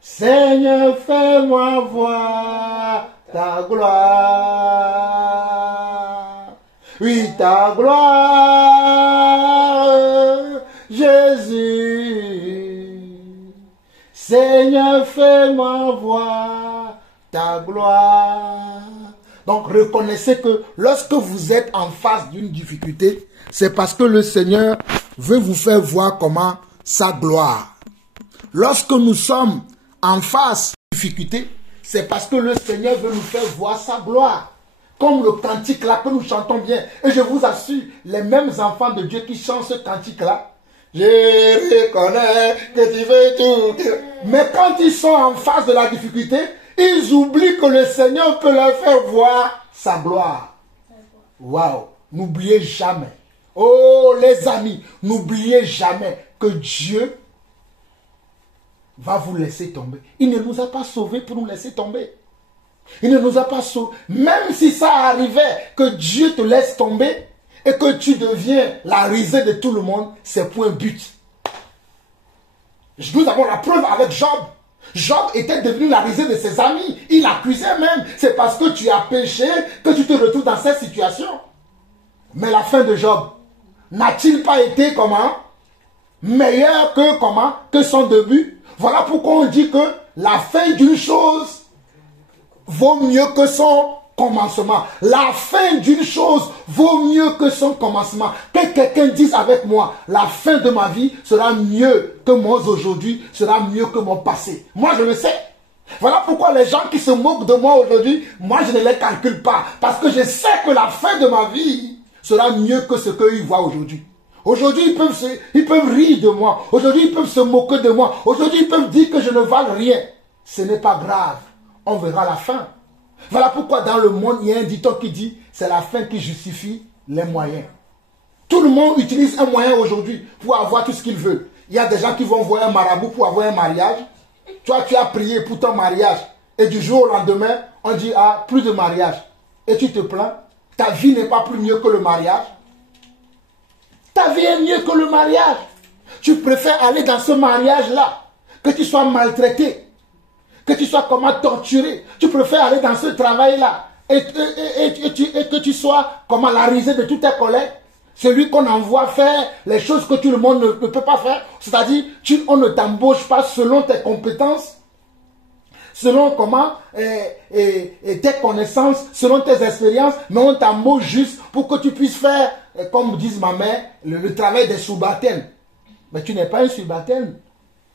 Seigneur, fais-moi voir ta gloire. ta gloire, Jésus. Seigneur, fais-moi voir ta gloire. Donc reconnaissez que lorsque vous êtes en face d'une difficulté, c'est parce que le Seigneur veut vous faire voir comment sa gloire. Lorsque nous sommes en face d'une difficulté, c'est parce que le Seigneur veut nous faire voir sa gloire. Comme le cantique là que nous chantons bien. Et je vous assure, les mêmes enfants de Dieu qui chantent ce cantique là, je reconnais que tu veux tout. Mais quand ils sont en face de la difficulté, ils oublient que le Seigneur peut leur faire voir sa gloire. Waouh! N'oubliez jamais. Oh les amis, n'oubliez jamais que Dieu va vous laisser tomber. Il ne nous a pas sauvés pour nous laisser tomber. Il ne nous a pas sauvés. Même si ça arrivait que Dieu te laisse tomber et que tu deviens la risée de tout le monde, c'est pour un but. Nous avons la preuve avec Job. Job était devenu la risée de ses amis. Il l'accusait même. C'est parce que tu as péché que tu te retrouves dans cette situation. Mais la fin de Job n'a-t-il pas été comment? Meilleur que comment? Que son début. Voilà pourquoi on dit que la fin d'une chose vaut mieux que son commencement. La fin d'une chose vaut mieux que son commencement. Que quelqu'un dise avec moi, la fin de ma vie sera mieux que mon aujourd'hui, sera mieux que mon passé. Moi, je le sais. Voilà pourquoi les gens qui se moquent de moi aujourd'hui, moi, je ne les calcule pas. Parce que je sais que la fin de ma vie sera mieux que ce qu'ils voient aujourd'hui. Aujourd'hui, ils peuvent rire de moi. Aujourd'hui, ils peuvent se moquer de moi. Aujourd'hui, ils peuvent dire que je ne vale rien. Ce n'est pas grave. On verra la fin. Voilà pourquoi dans le monde, il y a un dicton qui dit c'est la fin qui justifie les moyens. Tout le monde utilise un moyen aujourd'hui pour avoir tout ce qu'il veut. Il y a des gens qui vont voir un marabout pour avoir un mariage. Toi, tu as prié pour ton mariage. Et du jour au lendemain, on dit ah, plus de mariage. Et tu te plains. Ta vie n'est pas plus mieux que le mariage. Ta vie est mieux que le mariage. Tu préfères aller dans ce mariage-là que tu sois maltraité, que tu sois comment torturé. Tu préfères aller dans ce travail-là et que tu sois comment la risée de tous tes collègues. Celui qu'on envoie faire les choses que tout le monde ne peut pas faire. C'est-à-dire, on ne t'embauche pas selon tes compétences, selon comment tes connaissances, selon tes expériences, mais on t'embauche juste pour que tu puisses faire, comme disent ma mère, le travail des subalternes. Mais tu n'es pas un subalterne.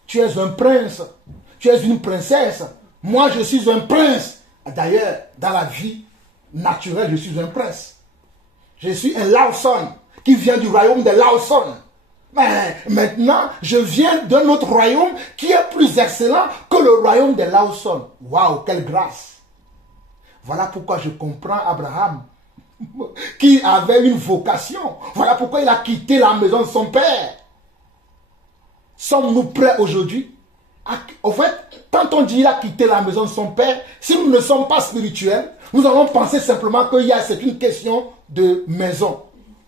Tu es un prince. Tu es une princesse. Moi, je suis un prince. D'ailleurs, dans la vie naturelle, je suis un prince. Je suis un Lawson qui vient du royaume de Lawson. Mais maintenant, je viens d'un autre royaume qui est plus excellent que le royaume de Lawson. Waouh, quelle grâce! Voilà pourquoi je comprends Abraham, qui avait une vocation. Voilà pourquoi il a quitté la maison de son père. Sommes-nous prêts aujourd'hui? En fait, quand on dit qu'il a quitté la maison de son père, si nous ne sommes pas spirituels, nous allons penser simplement que c'est une question de maison.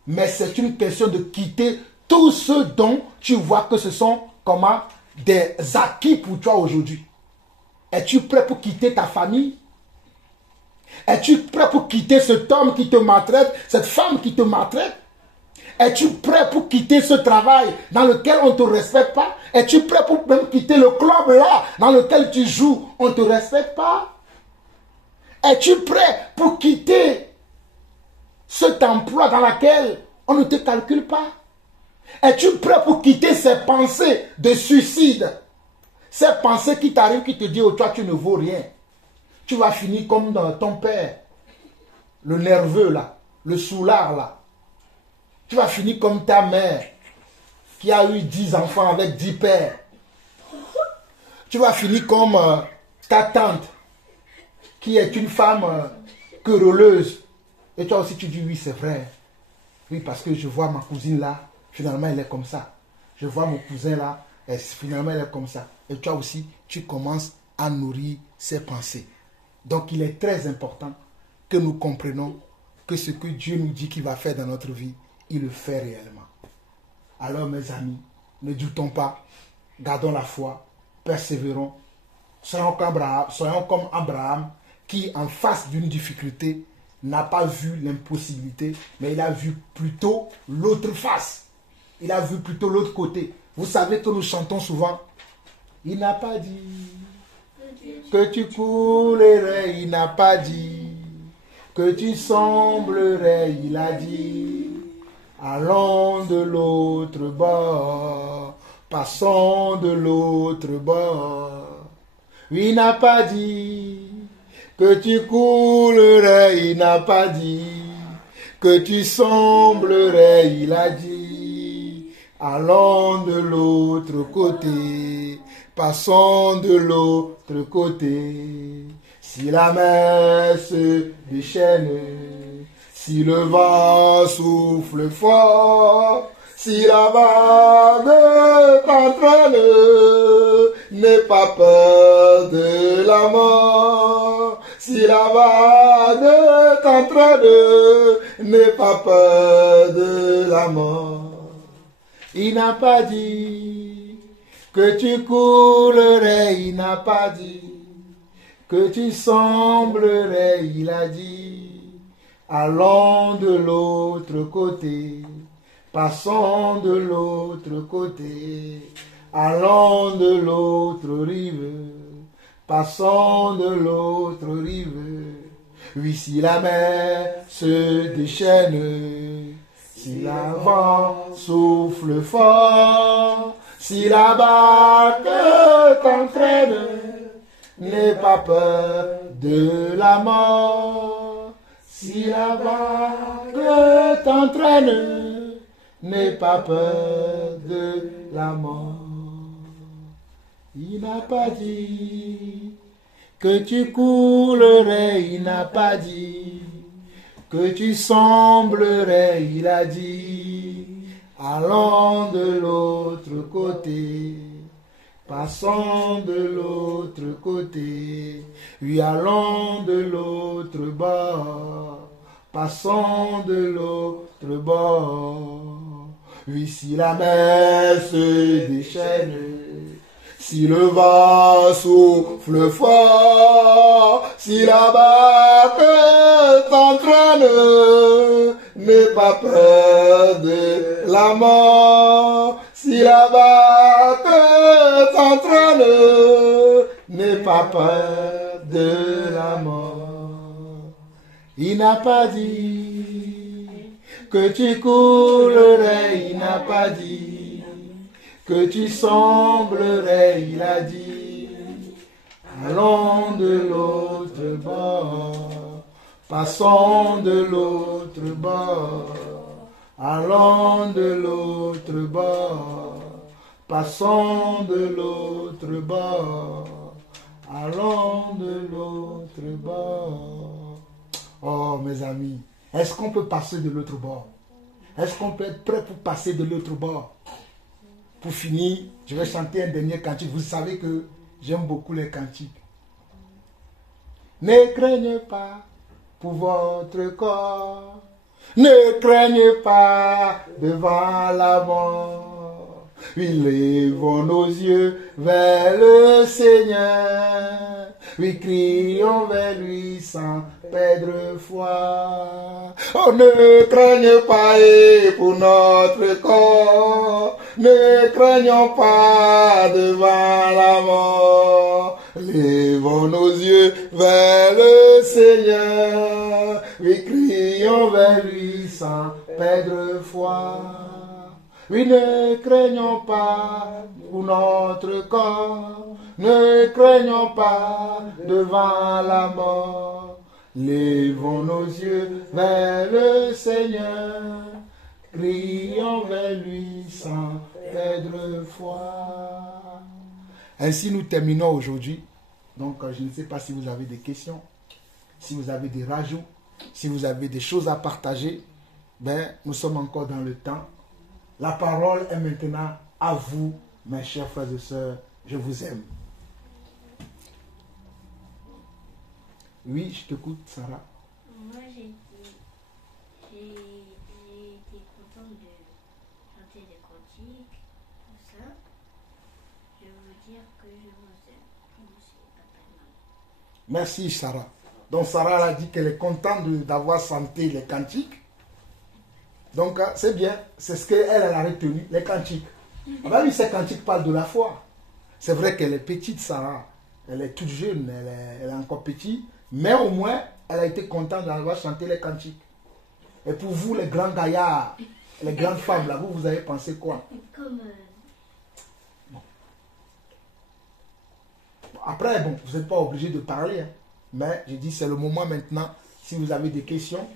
Mais c'est une question de quitter tout ce dont tu vois que ce sont comment des acquis pour toi aujourd'hui. Es-tu prêt pour quitter ta famille? Es-tu prêt pour quitter cet homme qui te maltraite, cette femme qui te maltraite? Es-tu prêt pour quitter ce travail dans lequel on ne te respecte pas? Es-tu prêt pour même quitter le club là dans lequel tu joues, on ne te respecte pas? Es-tu prêt pour quitter cet emploi dans lequel on ne te calcule pas? Es-tu prêt pour quitter ces pensées de suicide? Ces pensées qui t'arrivent, qui te disent, oh, toi tu ne vaux rien. Tu vas finir comme ton père, le nerveux là, le soulard là. Tu vas finir comme ta mère, qui a eu 10 enfants avec 10 pères. Tu vas finir comme ta tante, qui est une femme querelleuse. Et toi aussi tu dis, oui c'est vrai. Oui, parce que je vois ma cousine là, finalement elle est comme ça. Je vois mon cousin là, et finalement elle est comme ça. Et toi aussi, tu commences à nourrir ces pensées. Donc il est très important que nous comprenions que ce que Dieu nous dit qu'il va faire dans notre vie, il le fait réellement. Alors mes amis, ne doutons pas, gardons la foi, persévérons, soyons comme Abraham qui en face d'une difficulté n'a pas vu l'impossibilité, mais il a vu plutôt l'autre face. Il a vu plutôt l'autre côté. Vous savez que nous chantons souvent. Il n'a pas dit que tu coulerais, il n'a pas dit que tu semblerais, il a dit. Allons de l'autre bord, passons de l'autre bord. Il n'a pas dit que tu coulerais, il n'a pas dit que tu semblerais, il a dit. Allons de l'autre côté, passons de l'autre côté. Si la mer se déchaîne, si le vent souffle fort, si la vague t'entraîne, n'aie pas peur de la mort. Si la vague t'entraîne, n'aie pas peur de la mort. Il n'a pas dit que tu coulerais, il n'a pas dit que tu semblerais, il a dit. Allons de l'autre côté, passons de l'autre côté, allons de l'autre rive, passons de l'autre rive. Oui, si la mer se déchaîne, si la vent souffle fort, si la barque t'entraîne, n'aie pas peur de la mort. Si la vague t'entraîne, n'aie pas peur de la mort. Il n'a pas dit que tu coulerais, il n'a pas dit que tu semblerais, il a dit. Allons de l'autre côté, passons de l'autre côté, oui, allons de l'autre bord, passons de l'autre bord. Oui, si la mer se déchaîne, si le vent souffle fort, si la barque t'entraîne, n'aie pas peur de la mort. Si la barque t'entraîne, n'aie pas peur de la mort. Il n'a pas dit que tu coulerais, il n'a pas dit que tu semblerais, il a dit. Allons de l'autre bord, passons de l'autre bord. Allons de l'autre bord, passons de l'autre bord, allons de l'autre bord. Oh mes amis, est-ce qu'on peut passer de l'autre bord? Est-ce qu'on peut être prêt pour passer de l'autre bord? Pour finir, je vais chanter un dernier cantique. Vous savez que j'aime beaucoup les cantiques. Ne craignez pas pour votre corps. Ne craignez pas devant la mort. Oui, lèvons nos yeux vers le Seigneur. Oui, crions vers lui sans perdre foi. Oh, ne craignez pas pour notre corps. Ne craignons pas devant la mort. Lèvons nos yeux vers le Seigneur. Oui, crions vers lui sans perdre foi. Oui, ne craignons pas pour notre corps. Ne craignons pas devant la mort. Lèvons nos yeux vers le Seigneur. Crions vers lui sans perdre foi. Ainsi nous terminons aujourd'hui. Donc je ne sais pas si vous avez des questions, si vous avez des rajouts, si vous avez des choses à partager. Ben, nous sommes encore dans le temps. La parole est maintenant à vous, mes chers frères et sœurs. Je vous aime. Oui, je t'écoute, Sarah. Moi, j'ai été contente de chanter des cantiques, tout ça. Je veux dire que je vous aime. Merci, papa et maman. Merci, Sarah. Donc Sarah elle a dit qu'elle est contente d'avoir chanté les cantiques. Donc c'est bien, c'est ce qu'elle a retenu, les cantiques. Ah ben oui, ces cantiques parlent de la foi. C'est vrai qu'elle est petite, Sarah. Elle est toute jeune, elle est encore petite. Mais au moins, elle a été contente d'avoir chanté les cantiques. Et pour vous, les grands gaillards, les grandes femmes, là, vous avez pensé quoi? Comme Après, bon, vous n'êtes pas obligé de parler. Hein. Mais je dis, c'est le moment maintenant. Si vous avez des questions,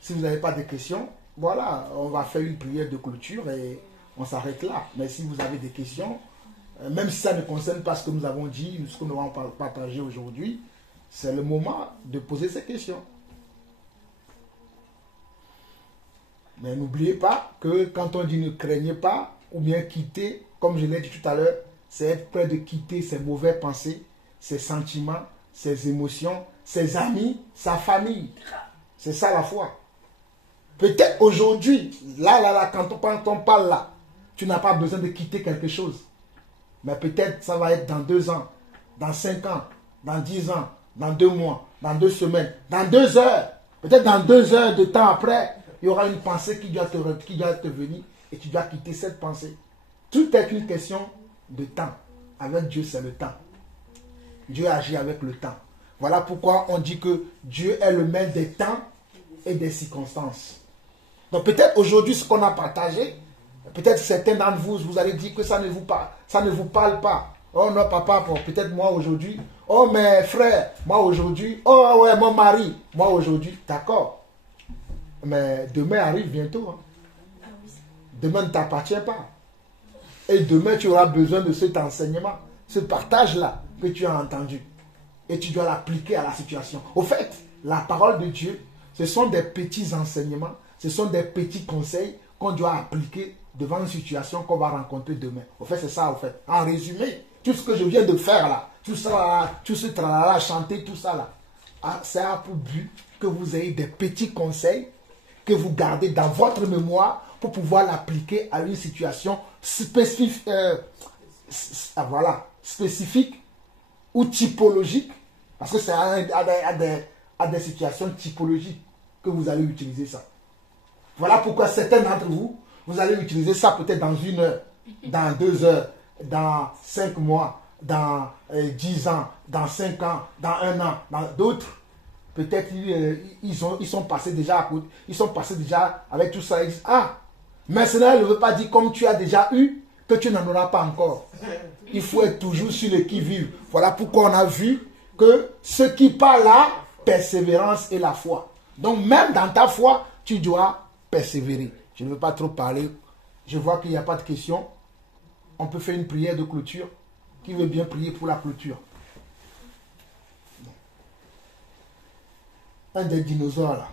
si vous n'avez pas de questions, voilà, on va faire une prière de clôture et on s'arrête là. Mais si vous avez des questions, même si ça ne concerne pas ce que nous avons dit, ce que nous allons partager aujourd'hui, c'est le moment de poser ces questions. Mais n'oubliez pas que quand on dit ne craignez pas, ou bien quitter, comme je l'ai dit tout à l'heure, c'est être prêt de quitter ses mauvaises pensées, ses sentiments, ses émotions, ses amis, sa famille. C'est ça la foi. Peut-être aujourd'hui, là, quand on parle là, tu n'as pas besoin de quitter quelque chose. Mais peut-être ça va être dans 2 ans, dans 5 ans, dans 10 ans, dans 2 mois, dans 2 semaines, dans 2 heures. Peut-être dans 2 heures de temps après, il y aura une pensée qui doit te venir et tu dois quitter cette pensée. Tout est une question de temps. Avec Dieu, c'est le temps. Dieu agit avec le temps. Voilà pourquoi on dit que Dieu est le maître des temps et des circonstances. Donc peut-être aujourd'hui, ce qu'on a partagé, peut-être certains d'entre vous, vous allez dire que ça ne vous parle pas. Oh non, papa, peut-être moi aujourd'hui. Oh mes frères, moi aujourd'hui. Oh ouais, mon mari, moi aujourd'hui. D'accord. Mais demain arrive bientôt. Hein. Demain ne t'appartient pas. Et demain, tu auras besoin de cet enseignement, ce partage-là que tu as entendu. Et tu dois l'appliquer à la situation. Au fait, la parole de Dieu, ce sont des petits enseignements, ce sont des petits conseils qu'on doit appliquer devant une situation qu'on va rencontrer demain. Au fait, c'est ça, au fait. En résumé, tout ce que je viens de faire là, tout ça là, tout ce tralala, chanter, tout ça là, ça a pour but que vous ayez des petits conseils que vous gardez dans votre mémoire pour pouvoir l'appliquer à une situation spécifique, spécifique ou typologique, parce que c'est à des situations typologiques que vous allez utiliser ça. Voilà pourquoi certains d'entre vous, vous allez utiliser ça peut-être dans 1 heure, dans 2 heures, dans 5 mois, dans 10 ans, dans 5 ans, dans 1 an, dans d'autres. Peut-être ils sont passés déjà à côté, ils sont passés déjà avec tout ça. Ils disent, ah, mais cela ne veut pas dire comme tu as déjà eu, que tu n'en auras pas encore. Il faut être toujours sur le qui-vive. Voilà pourquoi on a vu que ce qui parle là, persévérance et la foi. Donc même dans ta foi, tu dois persévérer. Je ne veux pas trop parler. Je vois qu'il n'y a pas de questions. On peut faire une prière de clôture. Qui veut bien prier pour la clôture? Un des dinosaures là.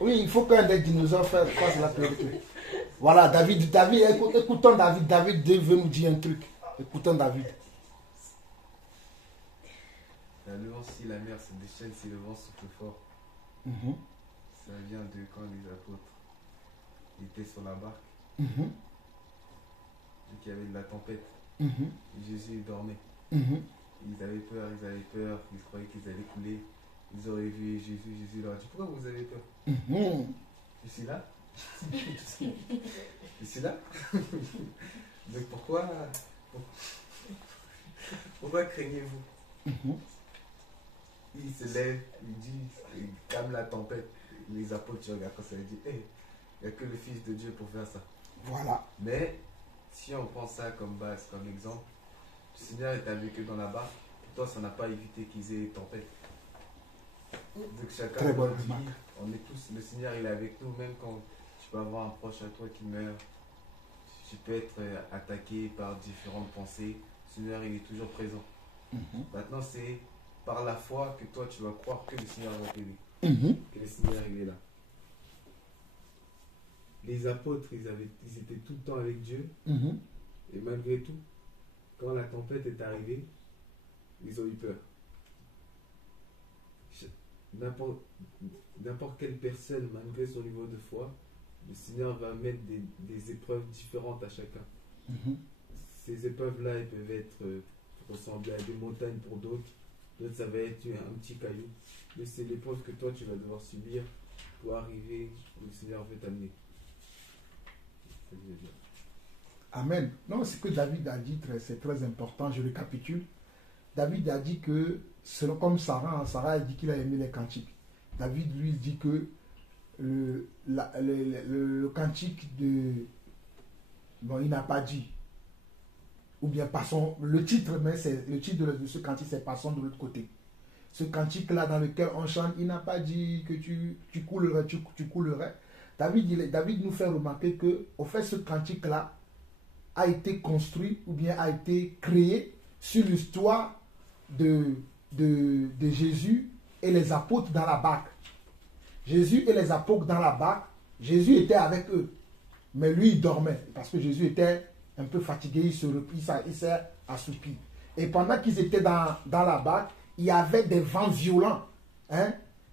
Oui, il faut qu'un des dinosaures fasse la priorité. Voilà, David, écoutons David. David veut nous dire un truc. Écoutons David. Le vent, si la mer se déchaîne, si le vent souffle fort. Ça vient de quand les apôtres étaient sur la barque. Et qu'il y avait de la tempête. Et Jésus dormait. Ils avaient peur, ils croyaient qu'ils allaient couler. Ils auraient vu Jésus leur a dit, pourquoi vous avez peur? Je suis là. Je suis là. Donc pourquoi craignez-vous? Il se lève, il dit, il calme la tempête. Les apôtres, tu regardes comme ça, il dit, hey, il n'y a que le Fils de Dieu pour faire ça. Voilà. Mais si on prend ça comme base, comme exemple, le Seigneur est avec eux dans la barque. Pour toi, ça n'a pas évité qu'ils aient tempête. Donc chacun de notre vie, on est tous, le Seigneur il est avec nous, même quand tu peux avoir un proche à toi qui meurt, tu peux être attaqué par différentes pensées, le Seigneur il est toujours présent. Maintenant c'est par la foi que toi tu vas croire que le Seigneur va t'aider, que le Seigneur il est là. Les apôtres ils étaient tout le temps avec Dieu, et malgré tout, quand la tempête est arrivée, ils ont eu peur. N'importe quelle personne, malgré son niveau de foi, le Seigneur va mettre des épreuves différentes à chacun. Ces épreuves-là, elles peuvent être ressemblées à des montagnes pour d'autres, L'autre, ça va être un petit caillou. Mais c'est l'épreuve que toi, tu vas devoir subir pour arriver où le Seigneur veut t'amener. C'est ce que je veux dire. Amen. Non, ce que David a dit, c'est très important. Je récapitule. David a dit que, selon comme Sarah, Sarah a dit qu'il a aimé les cantiques. David, lui, dit que le cantique de... Bon, il n'a pas dit. Ou bien passons... Le titre, mais c'est le titre de ce cantique, c'est passons de l'autre côté. Ce cantique-là dans lequel on chante, il n'a pas dit que tu coulerais, tu coulerais. David nous fait remarquer que, au fait, ce cantique-là a été construit ou bien a été créé sur l'histoire de Jésus et les apôtres dans la barque. Jésus et les apôtres dans la barque, Jésus était avec eux. Mais lui, il dormait parce que Jésus était un peu fatigué, il s'est assoupi. Et pendant qu'ils étaient dans la barque, il y avait des vents violents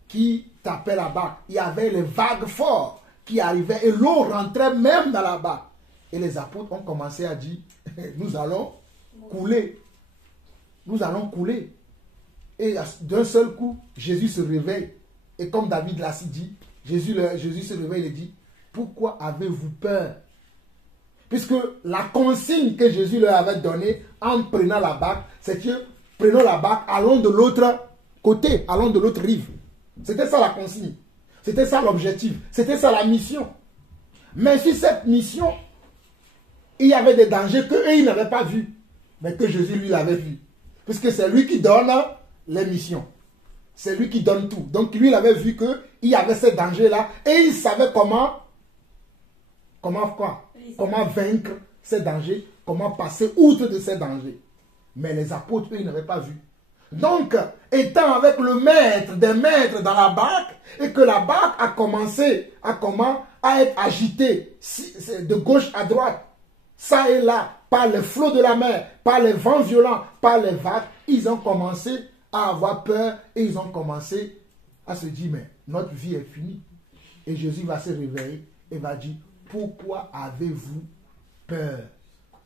qui tapaient la barque. Il y avait les vagues fortes qui arrivaient et l'eau rentrait même dans la barque. Et les apôtres ont commencé à dire, nous allons couler. Nous allons couler. Et d'un seul coup, Jésus se réveille. Et comme David l'a dit, Jésus se réveille et dit, pourquoi avez-vous peur? Puisque la consigne que Jésus leur avait donnée en prenant la barque, c'est que prenons la barque, allons de l'autre côté, allons de l'autre rive. C'était ça la consigne. C'était ça l'objectif. C'était ça la mission. Mais sur cette mission, il y avait des dangers qu'eux, ils n'avaient pas vus, mais que Jésus, lui, l'avait vu. Puisque c'est lui qui donne les missions. C'est lui qui donne tout. Donc, lui, il avait vu qu'il y avait ces dangers-là et il savait comment vaincre ces dangers, comment passer outre de ces dangers. Mais les apôtres, eux, ils n'avaient pas vu. Donc, étant avec le maître des maîtres dans la barque, et que la barque a commencé à être agitée de gauche à droite, ça et là, par les flots de la mer, par les vents violents, par les vagues, ils ont commencé à avoir peur et ils ont commencé à se dire, mais notre vie est finie. Et Jésus va se réveiller et va dire, pourquoi avez-vous peur?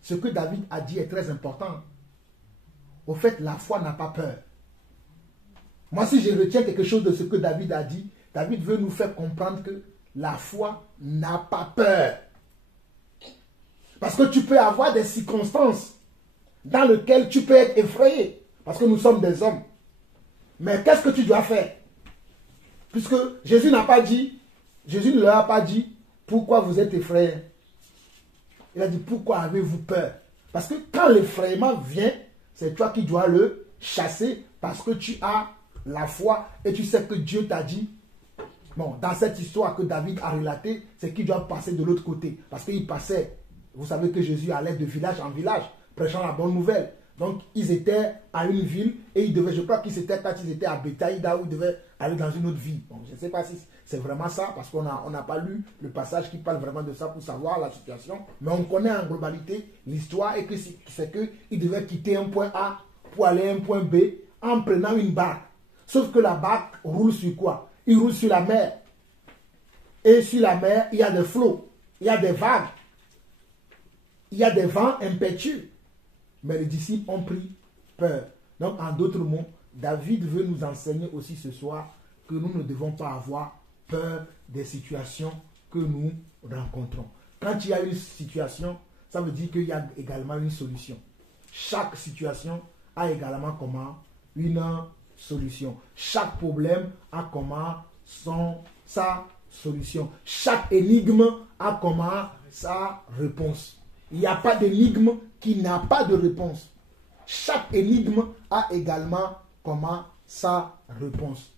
Ce que David a dit est très important. Au fait, la foi n'a pas peur. Moi, si je retiens quelque chose de ce que David a dit, David veut nous faire comprendre que la foi n'a pas peur. Parce que tu peux avoir des circonstances dans lesquelles tu peux être effrayé. Parce que nous sommes des hommes. Mais qu'est-ce que tu dois faire? Puisque Jésus ne leur a pas dit pourquoi vous êtes effrayés. Il a dit pourquoi avez-vous peur? Parce que quand l'effrayement vient, c'est toi qui dois le chasser parce que tu as la foi et tu sais que Dieu t'a dit. Bon, dans cette histoire que David a relatée, c'est qu'il doit passer de l'autre côté. Parce qu'il passait, vous savez que Jésus allait de village en village, prêchant la bonne nouvelle. Donc, ils étaient à une ville et ils devaient, je crois qu'ils étaient quand ils étaient à Bethsaïda où ils devaient aller dans une autre ville. Bon, je ne sais pas si c'est vraiment ça parce qu'on n'a pas lu le passage qui parle vraiment de ça pour savoir la situation. Mais on connaît en globalité l'histoire et que c'est qu'ils devaient quitter un point A pour aller à un point B en prenant une barque. Sauf que la barque roule sur quoi? Il roule sur la mer. Et sur la mer, il y a des flots, il y a des vagues, il y a des vents impétueux. Mais les disciples ont pris peur. Donc, en d'autres mots, David veut nous enseigner aussi ce soir que nous ne devons pas avoir peur des situations que nous rencontrons. Quand il y a une situation, ça veut dire qu'il y a également une solution. Chaque situation a également une solution. Chaque problème a sa solution. Chaque énigme a sa réponse. Il n'y a pas d'énigme qui n'a pas de réponse. Chaque énigme a également sa réponse.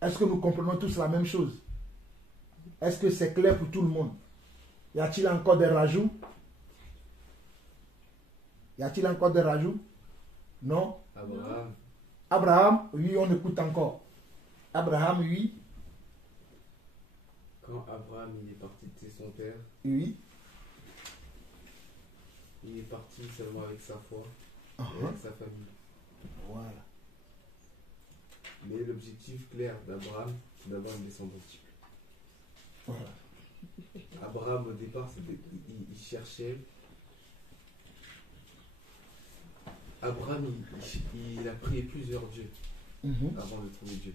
Est-ce que nous comprenons tous la même chose? Est-ce que c'est clair pour tout le monde? Y a-t-il encore des rajouts? Y a-t-il encore des rajouts? Non? Abraham, oui, on écoute encore. Abraham, oui. Quand Abraham il est parti de son père, oui. Il est parti seulement avec sa foi et avec sa famille. Voilà. Mais l'objectif clair d'Abraham, c'est d'avoir une descendance. Voilà. Abraham, au départ, il cherchait Abraham, il a prié plusieurs dieux avant de trouver Dieu.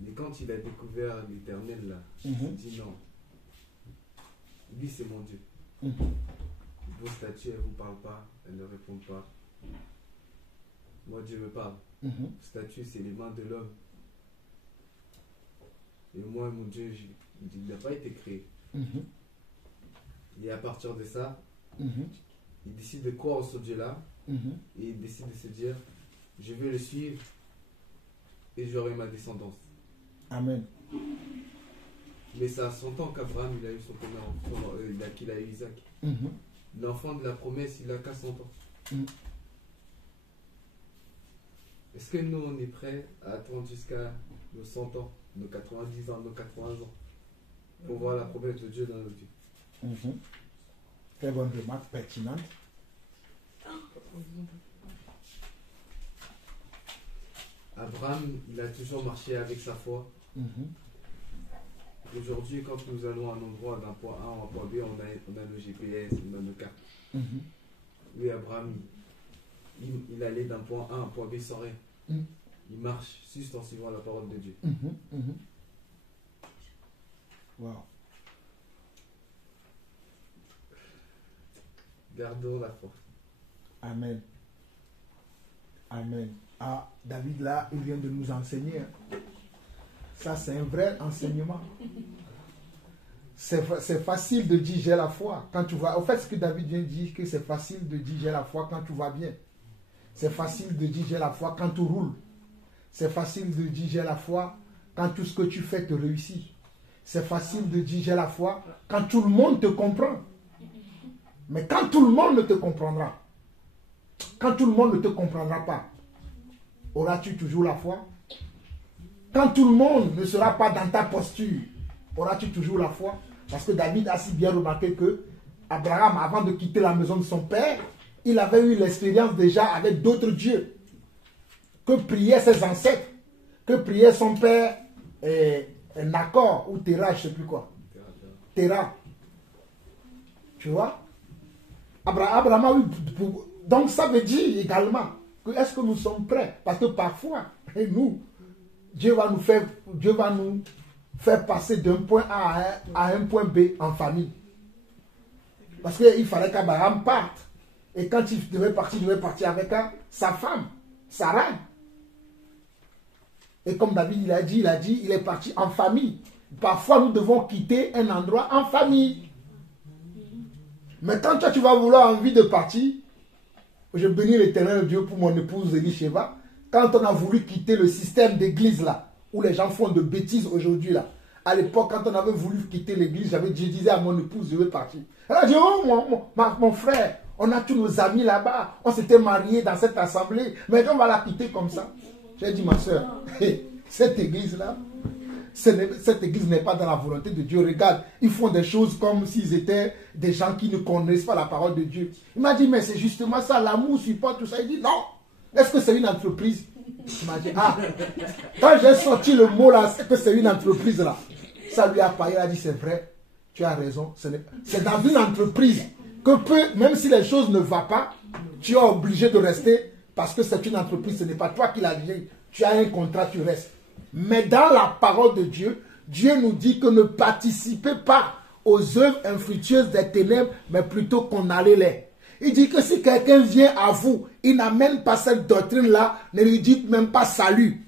Mais quand il a découvert l'Éternel, là, il s'est dit non. Lui, c'est mon Dieu. Vos statues, elles ne vous parlent pas, elles ne répondent pas. Moi, Dieu me parle. Statue, c'est les mains de l'homme. Et moi, mon Dieu, il n'a pas été créé. Et à partir de ça, il décide de croire en ce Dieu-là. Et il décide de se dire, je vais le suivre et j'aurai ma descendance. Amen. Mais ça a 100 ans qu'Abraham il a eu son premier enfant, qu'il a eu Isaac. L'enfant de la promesse, il a qu'à 100 ans. Est-ce que nous, on est prêts à attendre jusqu'à nos 100 ans, nos 90 ans, nos 80 ans, pour voir la promesse de Dieu dans nos vies? Très bonne remarque, pertinente. Abraham, il a toujours marché avec sa foi. Aujourd'hui, quand nous allons à un endroit d'un point A à un point B, on a nos GPS, on a nos cartes. Lui, Abraham, il allait d'un point A à un point B sans rien. Il marche juste en suivant la parole de Dieu. Wow. Gardons la foi. Amen. Amen. Ah, David, là, il vient de nous enseigner. Ça, c'est un vrai enseignement. C'est facile de dire j'ai la foi quand tu vas. En fait, ce que David vient de dire, que c'est facile de dire j'ai la foi quand tu vas bien. C'est facile de dire j'ai la foi quand tu roules. C'est facile de dire j'ai la foi quand tout ce que tu fais te réussit. C'est facile de dire j'ai la foi quand tout le monde te comprend. Mais quand tout le monde ne te comprendra, quand tout le monde ne te comprendra pas, auras-tu toujours la foi? Quand tout le monde ne sera pas dans ta posture, auras-tu toujours la foi? Parce que David a si bien remarqué que Abraham, avant de quitter la maison de son père, il avait eu l'expérience déjà avec d'autres dieux que priaient ses ancêtres, que priait son père Nacor ou Terah, je ne sais plus quoi. Terah. Tu vois? Abraham a eu... Donc ça veut dire également que est-ce que nous sommes prêts? Parce que parfois, nous, Dieu va nous faire passer d'un point A à un point B en famille. Parce qu'il fallait qu'Abraham parte. Et quand il devait partir avec sa femme, Sarah. Et comme David il a dit, il est parti en famille. Parfois, nous devons quitter un endroit en famille. Mais quand toi, tu vas vouloir envie de partir, je bénis l'Éternel Dieu pour mon épouse Elisheva. Quand on a voulu quitter le système d'église là, où les gens font de bêtises aujourd'hui là, à l'époque, quand on avait voulu quitter l'église, je disais à mon épouse, je veux partir. Elle a dit, oh mon frère, on a tous nos amis là-bas, on s'était mariés dans cette assemblée, mais on va la quitter comme ça. J'ai dit, ma soeur, cette église là, cette église n'est pas dans la volonté de Dieu. Regarde, ils font des choses comme s'ils étaient des gens qui ne connaissent pas la parole de Dieu. Il m'a dit, mais c'est justement ça, l'amour support tout ça. Il dit, non. Est-ce que c'est une entreprise? Il m'a dit, ah. Quand j'ai sorti le mot là, c'est que c'est une entreprise là. Ça lui a parlé, il a dit, c'est vrai, tu as raison. C'est dans une entreprise que même si les choses ne vont pas, tu es obligé de rester parce que c'est une entreprise, ce n'est pas toi qui l'as dit. Tu as un contrat, tu restes. Mais dans la parole de Dieu, Dieu nous dit que ne participez pas aux œuvres infructueuses des ténèbres, mais plutôt qu'on allait les. Il dit que si quelqu'un vient à vous, il n'amène pas cette doctrine-là, ne lui dites même pas salut.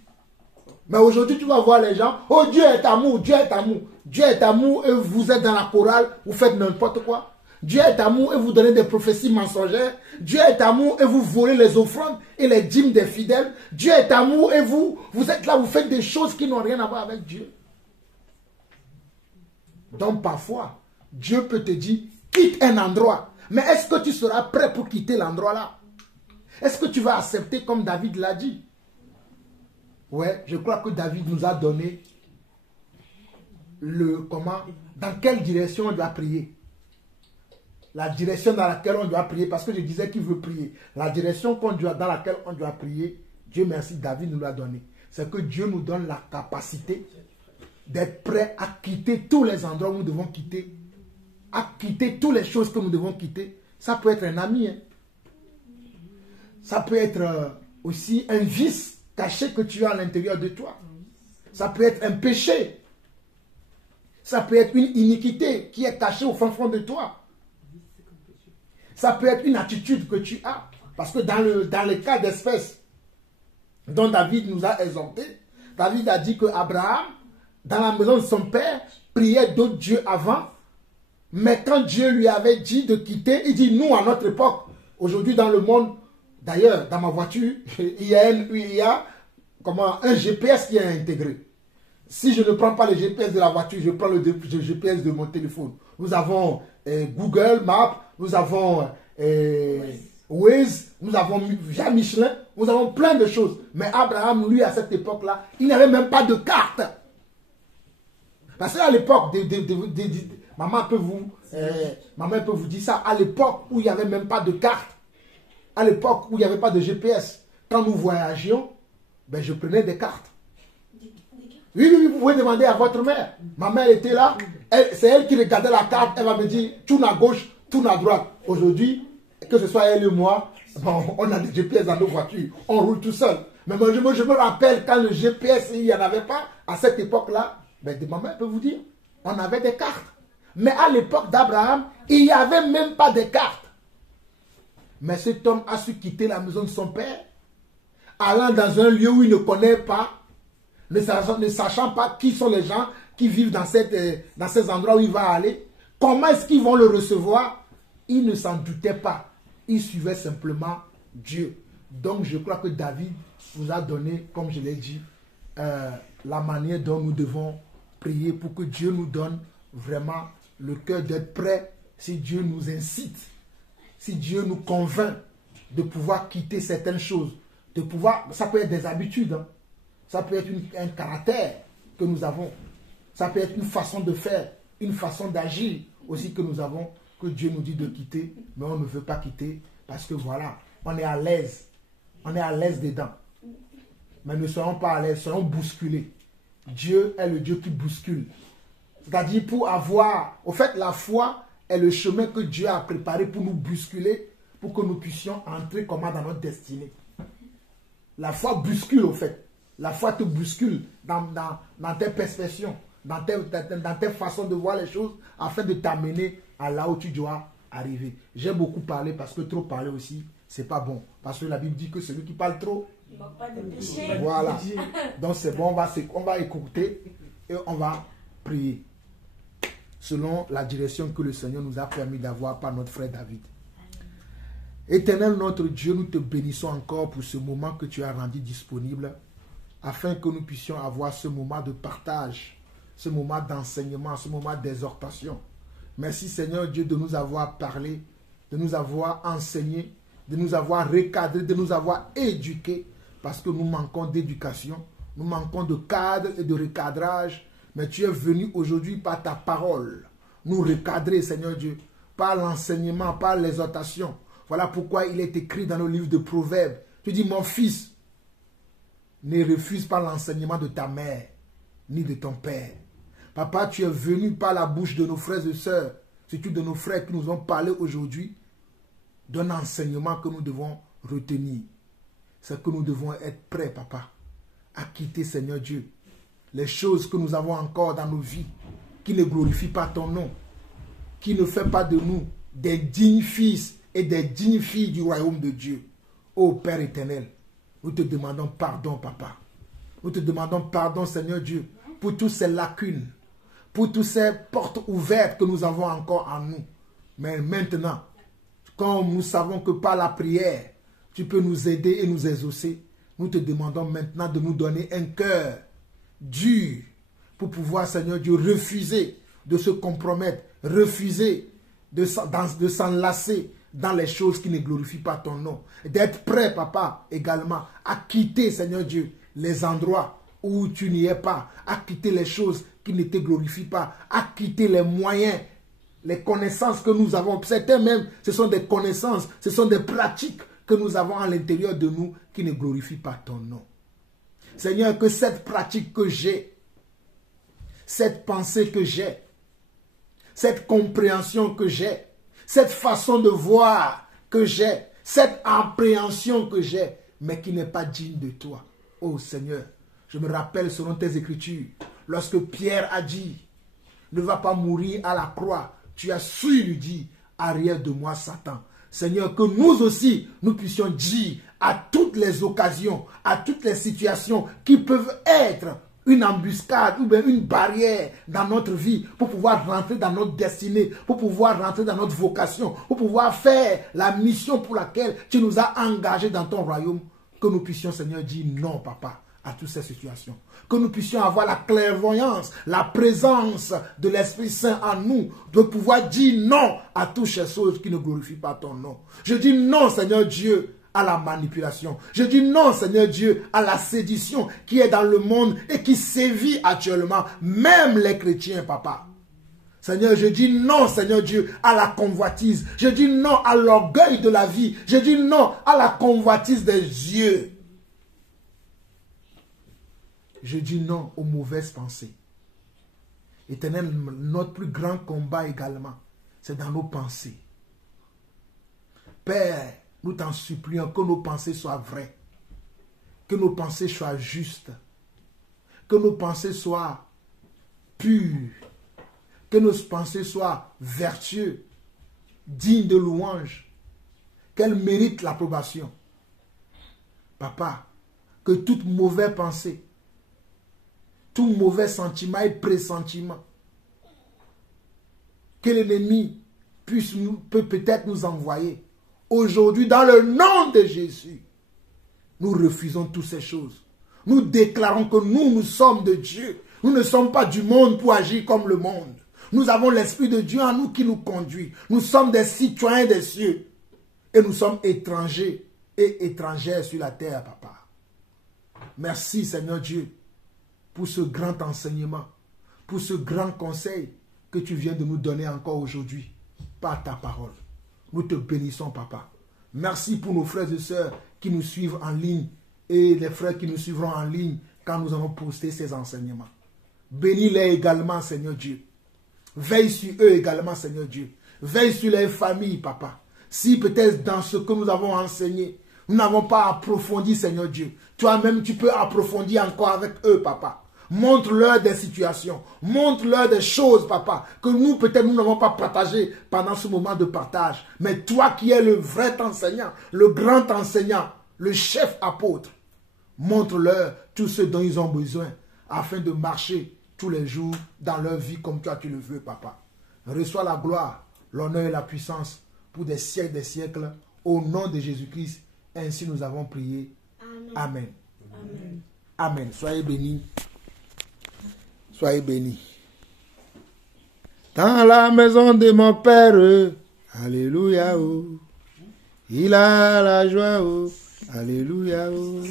Mais aujourd'hui, tu vas voir les gens, oh Dieu est amour, Dieu est amour. Dieu est amour et vous êtes dans la chorale, vous faites n'importe quoi. Dieu est amour et vous donnez des prophéties mensongères. Dieu est amour et vous volez les offrandes et les dîmes des fidèles. Dieu est amour et vous êtes là, vous faites des choses qui n'ont rien à voir avec Dieu. Donc parfois, Dieu peut te dire, quitte un endroit. Mais est-ce que tu seras prêt pour quitter l'endroit là? Est-ce que tu vas accepter comme David l'a dit? Ouais, je crois que David nous a donné dans quelle direction on doit prier. La direction dans laquelle on doit prier, parce que je disais qu'il veut prier. La direction dans laquelle on doit prier, Dieu merci, David nous l'a donné. C'est que Dieu nous donne la capacité d'être prêt à quitter tous les endroits où nous devons quitter, à quitter toutes les choses que nous devons quitter. Ça peut être un ami, hein. Ça peut être aussi un vice caché que tu as à l'intérieur de toi. Ça peut être un péché. Ça peut être une iniquité qui est cachée au fond de toi. Ça peut être une attitude que tu as. Parce que dans le cas d'espèce dont David nous a exhortés, David a dit que Abraham, dans la maison de son père, priait d'autres dieux avant. Mais quand Dieu lui avait dit de quitter, il dit, nous, à notre époque, aujourd'hui dans le monde, d'ailleurs, dans ma voiture, il y a un GPS qui est intégré. Si je ne prends pas le GPS de la voiture, je prends le GPS de mon téléphone. Nous avons Google Maps, nous avons Waze, nous avons Jean Michelin, nous avons plein de choses. Mais Abraham, lui, à cette époque-là, il n'avait même pas de carte. Parce qu'à l'époque, maman peut vous dire ça, à l'époque où il n'y avait même pas de carte, à l'époque où il n'y avait pas de GPS, quand nous voyagions, ben, je prenais des cartes. Oui, vous pouvez demander à votre mère. Ma mère était là, c'est elle qui regardait la carte, elle va me dire, tourne à gauche, tourne à droite. Aujourd'hui, que ce soit elle et moi, bon, on a des GPS dans nos voitures, on roule tout seul. Mais moi, je me rappelle quand le GPS, il n'y en avait pas, à cette époque-là, ben, ma mère peut vous dire, on avait des cartes. Mais à l'époque d'Abraham, il n'y avait même pas de cartes. Mais cet homme a su quitter la maison de son père, allant dans un lieu où il ne connaît pas, ne sachant pas qui sont les gens qui vivent dans ces endroits où il va aller. Comment est-ce qu'ils vont le recevoir? Il ne s'en doutait pas. Il suivait simplement Dieu. Donc je crois que David vous a donné, comme je l'ai dit, la manière dont nous devons prier pour que Dieu nous donne vraiment le cœur d'être prêt si Dieu nous incite, si Dieu nous convainc de pouvoir quitter certaines choses, de pouvoir, ça peut être des habitudes, hein. Ça peut être un caractère que nous avons, ça peut être une façon de faire, une façon d'agir aussi que nous avons, que Dieu nous dit de quitter, mais on ne veut pas quitter parce que voilà, on est à l'aise dedans. Mais ne soyons pas à l'aise, soyons bousculés. Dieu est le Dieu qui bouscule. C'est-à-dire pour avoir, au fait, la foi est le chemin que Dieu a préparé pour nous bousculer, pour que nous puissions entrer comment dans notre destinée. La foi bouscule, au fait. La foi te bouscule dans tes perceptions, dans tes façons de voir les choses, afin de t'amener à là où tu dois arriver. J'ai beaucoup parlé parce que trop parler aussi, c'est pas bon. Parce que la Bible dit que celui qui parle trop, il ne manque pas de péché. Voilà. Donc c'est bon, on va écouter et on va prier. Selon la direction que le Seigneur nous a permis d'avoir par notre frère David. Éternel notre Dieu, nous te bénissons encore pour ce moment que tu as rendu disponible, afin que nous puissions avoir ce moment de partage, ce moment d'enseignement, ce moment d'exhortation. Merci Seigneur Dieu de nous avoir parlé, de nous avoir enseigné, de nous avoir recadré, de nous avoir éduqués, parce que nous manquons d'éducation, nous manquons de cadre et de recadrage, mais tu es venu aujourd'hui par ta parole, nous recadrer Seigneur Dieu, par l'enseignement, par l'exhortation. Voilà pourquoi il est écrit dans le livre de Proverbes. Tu dis, mon fils, ne refuse pas l'enseignement de ta mère, ni de ton père. Papa, tu es venu par la bouche de nos frères et sœurs, surtout de nos frères qui nous ont parlé aujourd'hui, d'un enseignement que nous devons retenir. C'est que nous devons être prêts, papa, à quitter, Seigneur Dieu, les choses que nous avons encore dans nos vies, qui ne glorifient pas ton nom, qui ne fait pas de nous des dignes fils et des dignes filles du royaume de Dieu. Ô Père éternel, nous te demandons pardon, papa. Nous te demandons pardon, Seigneur Dieu, pour toutes ces lacunes, pour toutes ces portes ouvertes que nous avons encore en nous. Mais maintenant, comme nous savons que par la prière, tu peux nous aider et nous exaucer, nous te demandons maintenant de nous donner un cœur dur pour pouvoir, Seigneur Dieu, refuser de se compromettre, refuser de s'enlacer dans les choses qui ne glorifient pas ton nom. D'être prêt, papa, également, à quitter, Seigneur Dieu, les endroits où tu n'y es pas, à quitter les choses qui ne te glorifient pas, à quitter les moyens, les connaissances que nous avons. Certains même, ce sont des connaissances, ce sont des pratiques que nous avons à l'intérieur de nous qui ne glorifient pas ton nom. Seigneur, que cette pratique que j'ai, cette pensée que j'ai, cette compréhension que j'ai, cette façon de voir que j'ai, cette appréhension que j'ai, mais qui n'est pas digne de toi. Oh Seigneur, je me rappelle selon tes écritures, lorsque Pierre a dit, ne va pas mourir à la croix, tu as su lui dire, arrière de moi Satan. Seigneur, que nous aussi, nous puissions dire à toutes les occasions, à toutes les situations qui peuvent être une embuscade ou bien une barrière dans notre vie pour pouvoir rentrer dans notre destinée, pour pouvoir rentrer dans notre vocation, pour pouvoir faire la mission pour laquelle tu nous as engagés dans ton royaume, que nous puissions, Seigneur, dire non, Papa, à toutes ces situations. Que nous puissions avoir la clairvoyance, la présence de l'Esprit Saint en nous, de pouvoir dire non à toutes ces choses qui ne glorifient pas ton nom. Je dis non, Seigneur Dieu, à la manipulation. Je dis non, Seigneur Dieu, à la sédition qui est dans le monde et qui sévit actuellement, même les chrétiens, Papa. Seigneur, je dis non, Seigneur Dieu, à la convoitise. Je dis non à l'orgueil de la vie. Je dis non à la convoitise des yeux. Je dis non aux mauvaises pensées. Éternel, notre plus grand combat également, c'est dans nos pensées. Père, nous t'en supplions que nos pensées soient vraies, que nos pensées soient justes, que nos pensées soient pures, que nos pensées soient vertueuses, dignes de louange, qu'elles méritent l'approbation. Papa, que toute mauvaise pensée, tout mauvais sentiment et pressentiment que l'ennemi peut peut-être nous envoyer, aujourd'hui, dans le nom de Jésus, nous refusons toutes ces choses. Nous déclarons que nous sommes de Dieu. Nous ne sommes pas du monde pour agir comme le monde. Nous avons l'Esprit de Dieu en nous qui nous conduit. Nous sommes des citoyens des cieux. Et nous sommes étrangers et étrangères sur la terre, Papa. Merci, Seigneur Dieu, pour ce grand enseignement, pour ce grand conseil que tu viens de nous donner encore aujourd'hui par ta parole. Nous te bénissons, Papa. Merci pour nos frères et sœurs qui nous suivent en ligne et les frères qui nous suivront en ligne quand nous allons poster ces enseignements. Bénis-les également, Seigneur Dieu. Veille sur eux également, Seigneur Dieu. Veille sur les familles, Papa. Si peut-être dans ce que nous avons enseigné, nous n'avons pas approfondi, Seigneur Dieu, toi-même tu peux approfondir encore avec eux, Papa. Montre-leur des situations, montre-leur des choses, Papa, que nous, peut-être, nous n'avons pas partagé pendant ce moment de partage. Mais toi qui es le vrai enseignant, le grand enseignant, le chef apôtre, montre-leur tout ce dont ils ont besoin afin de marcher tous les jours dans leur vie comme toi tu le veux, Papa. Reçois la gloire, l'honneur et la puissance pour des siècles, au nom de Jésus-Christ. Ainsi nous avons prié. Amen. Amen. Amen. Soyez bénis. Soyez bénis. Dans la maison de mon Père, alléluia, oh, il a la joie, oh, alléluia, oh.